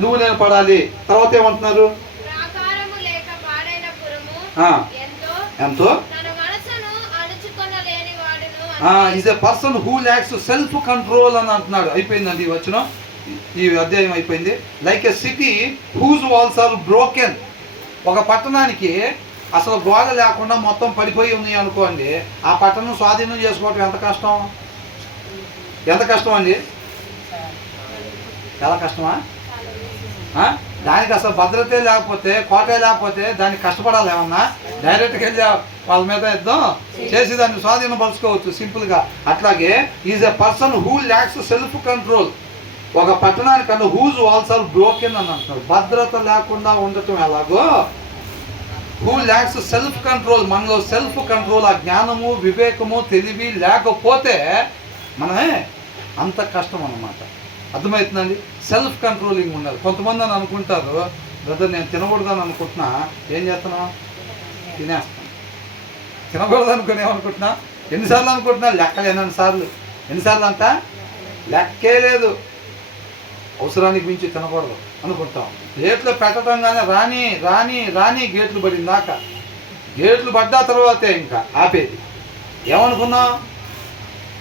నువ్వు నేను పడాలి. తర్వాత ఏమంటున్నారు, ప్రాకారము లేక పాడైన పురము ఎంతో తన మనసును అణుచుకొనలేని వాడును is a person who lacks self control అని అంటున్నాడు. అయిపోయిందండి వచనం, ఈ అధ్యాయం అయిపోయింది. Like a city whose walls are broken. ఒక పట్టణానికి అసలు గోడ లేకుండా మొత్తం పడిపోయి ఉన్నాయి అనుకోండి, ఆ పట్టణం స్వాధీనం చేసుకోవటం ఎంత కష్టం, ఎంత కష్టం అండి, చాలా కష్టమా? దానికి అసలు భద్రతే లేకపోతే, కోటే లేకపోతే దానికి కష్టపడాలి. ఏమన్నా డైరెక్ట్గా వెళ్ళి వాళ్ళ మీద యుద్ధం చేసి దాన్ని స్వాధీనం పరుచుకోవచ్చు సింపుల్గా. అట్లాగే is a person who lacks self control. ఒక పట్టణానికన్నా హూజ్ వాల్స్ ఆర్ బ్రోకెన్ అని అంటున్నారు. భద్రత లేకుండా ఉండటం ఎలాగో హూ ల్యాక్స్ సెల్ఫ్ కంట్రోల్, మనలో సెల్ఫ్ కంట్రోల్, ఆ జ్ఞానము వివేకము తెలివి లేకపోతే మనమే అంత కష్టం అన్నమాట. అర్థమవుతుందండి? సెల్ఫ్ కంట్రోలింగ్ ఉండాలి. కొంతమంది అని అనుకుంటారు, బ్రదర్ నేను తినకూడదని అనుకుంటున్నా, ఏం చేస్తున్నావు, తినేస్తాను. తినకూడదు అనుకుని ఏమనుకుంటున్నా, ఎన్నిసార్లు అనుకుంటున్నా, లెక్కలేనన్ని ఎన్నిసార్లు అంట లెక్కే లేదు. అవసరానికి మించి తినకూడదు అనుకుంటాం. గేట్లు పెట్టడంగానే రాని రాని రాని గేట్లు పడిందాక, గేట్లు పడ్డా తర్వాతే ఇంకా ఆపేది. ఏమనుకున్నాం,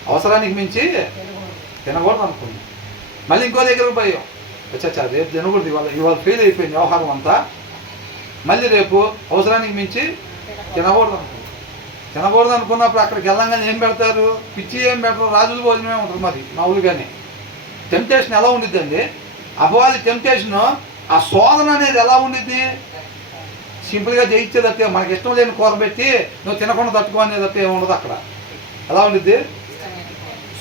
అవసరానికి మించి తినకూడదు అనుకున్నాం. మళ్ళీ ఇంకో దగ్గరకు పోయాం, వచ్చా రేపు తినకూడదు, ఇవాళ ఫెయిల్ అయిపోయింది వ్యవహారం అంతా, మళ్ళీ రేపు అవసరానికి మించి తినకూడదు అనుకున్నాం. తినకూడదు అనుకున్నప్పుడు అక్కడికి వెళ్ళంగానే ఏం పెడతారు, పిచ్చి ఏం పెడతారు, రాజుల భోజనమే ఉంటుంది మరి మామూలుగానే. టెంప్టేషన్ ఎలా ఉండిద్దండి, అపవాది టెంప్టేషను, ఆ శోధన అనేది ఎలా ఉండిద్ది, సింపుల్గా జయించేదట్టే, మనకి ఇష్టం లేని కూర పెట్టి నువ్వు తినకుండా తట్టుకో అనేదట్టే ఏముండదు అక్కడ. ఎలా ఉండిద్ది,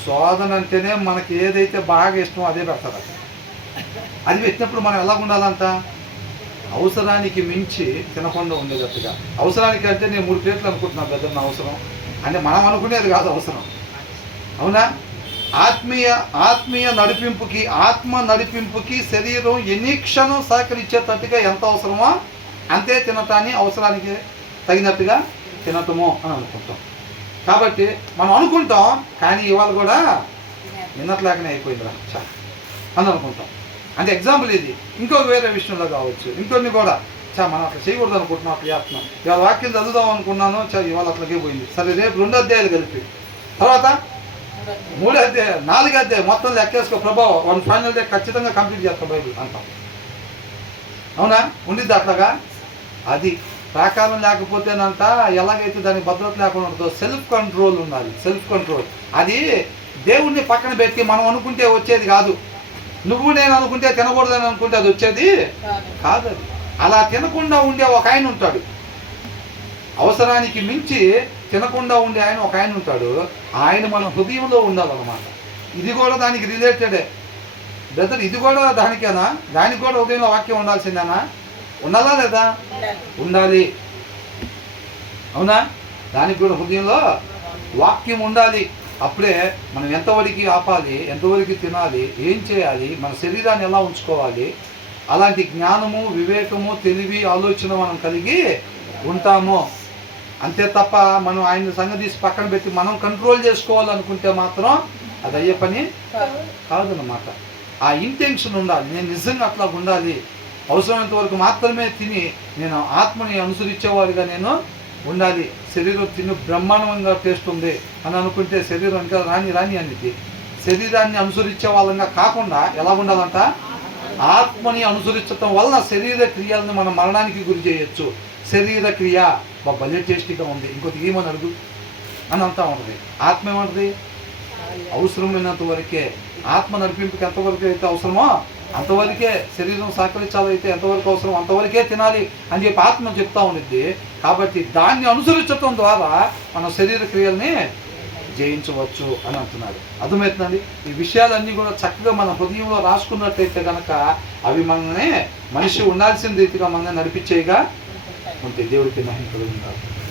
శోధన అంటేనే మనకి ఏదైతే బాగా ఇష్టమో అదే పెడతారు అక్కడ. అది పెట్టినప్పుడు మనం ఎలా ఉండాలంట, అవసరానికి మించి తినకుండా ఉండేటట్టుగా. అవసరానికి అంటే నేను 3 ప్లేట్లు అనుకుంటున్నాను పెద్ద అవసరం అంటే మనం అనుకునేది కాదు అవసరం, అవునా? ఆత్మీయ నడిపింపుకి, ఆత్మ నడిపింపుకి శరీరం ఎన్ని క్షణం సహకరించేటట్టుగా ఎంత అవసరమో అంతే తినటాన్ని అవసరానికి తగినట్టుగా తినటము అని అనుకుంటాం. కాబట్టి మనం అనుకుంటాం, కానీ ఇవాళ కూడా నిన్నట్లాగానే అయిపోయిందిరా చాలా అని అనుకుంటాం. అంటే ఎగ్జాంపుల్ ఇది. ఇంకో వేరే విషయంలో కావచ్చు, ఇంకొన్ని కూడా మనం అట్లా చేయకూడదు అనుకుంటున్నాం, అట్లా చేస్తున్నాం. ఇవాళ వాక్యం చదువుదాం అనుకున్నాను, ఇవాళ అట్లాగే పోయింది. సరే రేపు 2 అధ్యాయాలు కలిపి, తర్వాత 3 అధ్యాయాలు, 4 అధ్యాయాలు మొత్తం లెక్కేసుకో ప్రభావం, 1 ఫైనల్ డే ఖచ్చితంగా కంప్లీట్ చేస్తాం బైబిల్ అంటాం. అవునా? ఉండిద్ది అట్లాగా. అది ప్రాకారం లేకపోతేనంట ఎలాగైతే దానికి భద్రత లేకుండా ఉంటుందో సెల్ఫ్ కంట్రోల్ ఉండాలి. సెల్ఫ్ కంట్రోల్ అది దేవుణ్ణి పక్కన పెట్టి మనం అనుకుంటే వచ్చేది కాదు. నువ్వు నేను అనుకుంటే తినకూడదని అనుకుంటే అది వచ్చేది కాదు. అది అలా తినకుండా ఉండే ఒక ఆయన ఉంటాడు, అవసరానికి మించి తినకుండా ఉండే ఆయన ఒక ఆయన ఉంటాడు. ఆయన మన హృదయంలో ఉండాలన్నమాట. ఇది కూడా దానికి రిలేటెడే బ్రదర్, ఇది కూడా దానికేనా? దానికి కూడా హృదయంలో వాక్యం ఉండాల్సిందేనా? ఉండాలా లేదా? ఉండాలి, అవునా? దానికి కూడా హృదయంలో వాక్యం ఉండాలి. అప్పుడే మనం ఎంతవరకు ఆపాలి, ఎంతవరకు తినాలి, ఏం చేయాలి, మన శరీరాన్ని ఎలా ఉంచుకోవాలి, అలాంటి జ్ఞానము వివేకము తెలివి ఆలోచన మనం కలిగి ఉంటాము. అంతే తప్ప మనం ఆయన సంగతి తీసి పక్కన పెట్టి మనం కంట్రోల్ చేసుకోవాలనుకుంటే మాత్రం అది అయ్యే పని కాదన్నమాట. ఆ ఇంటెన్షన్ ఉండాలి, నేను నిజంగా అట్లా ఉండాలి, అవసరమైనంత వరకు మాత్రమే తిని నేను ఆత్మని అనుసరించేవాడిగా నేను ఉండాలి. శరీరం తిని బ్రహ్మాండంగా టేస్ట్ ఉంది అని అనుకుంటే శరీరం ఇంకా రాని అనేది. శరీరాన్ని అనుసరించే వాళ్ళంగా కాకుండా ఎలా ఉండాలంట, ఆత్మని అనుసరించటం వలన శరీర క్రియలను మనం మరణానికి గురి చేయొచ్చు. శరీర క్రియ భలే టేస్టీగా ఉంది, ఇంకొక ఏమని అడుగు అని అంతా ఉంటుంది. ఆత్మ ఏమంటుంది, అవసరమైనంత వరకే ఆత్మ నడిపింపుకి ఎంతవరకు అయితే అవసరమో అంతవరకే, శరీరం సహకరించాలైతే ఎంతవరకు అవసరం అంతవరకే తినాలి అని చెప్పి ఆత్మ చెప్తా ఉండిద్ది. కాబట్టి దాన్ని అనుసరించడం ద్వారా మన శరీర క్రియల్ని జయించవచ్చు అని అంటున్నారు. అర్థమవుతుందండి? ఈ విషయాలన్నీ కూడా చక్కగా మన హృదయంలో రాసుకున్నట్లయితే కనుక అవి మనల్ని మనిషి ఉండాల్సిన రీతిగా మనల్ని నడిపించేగా ఉంటాయి. దేవుడికి మహిమ కలుగుతుంది.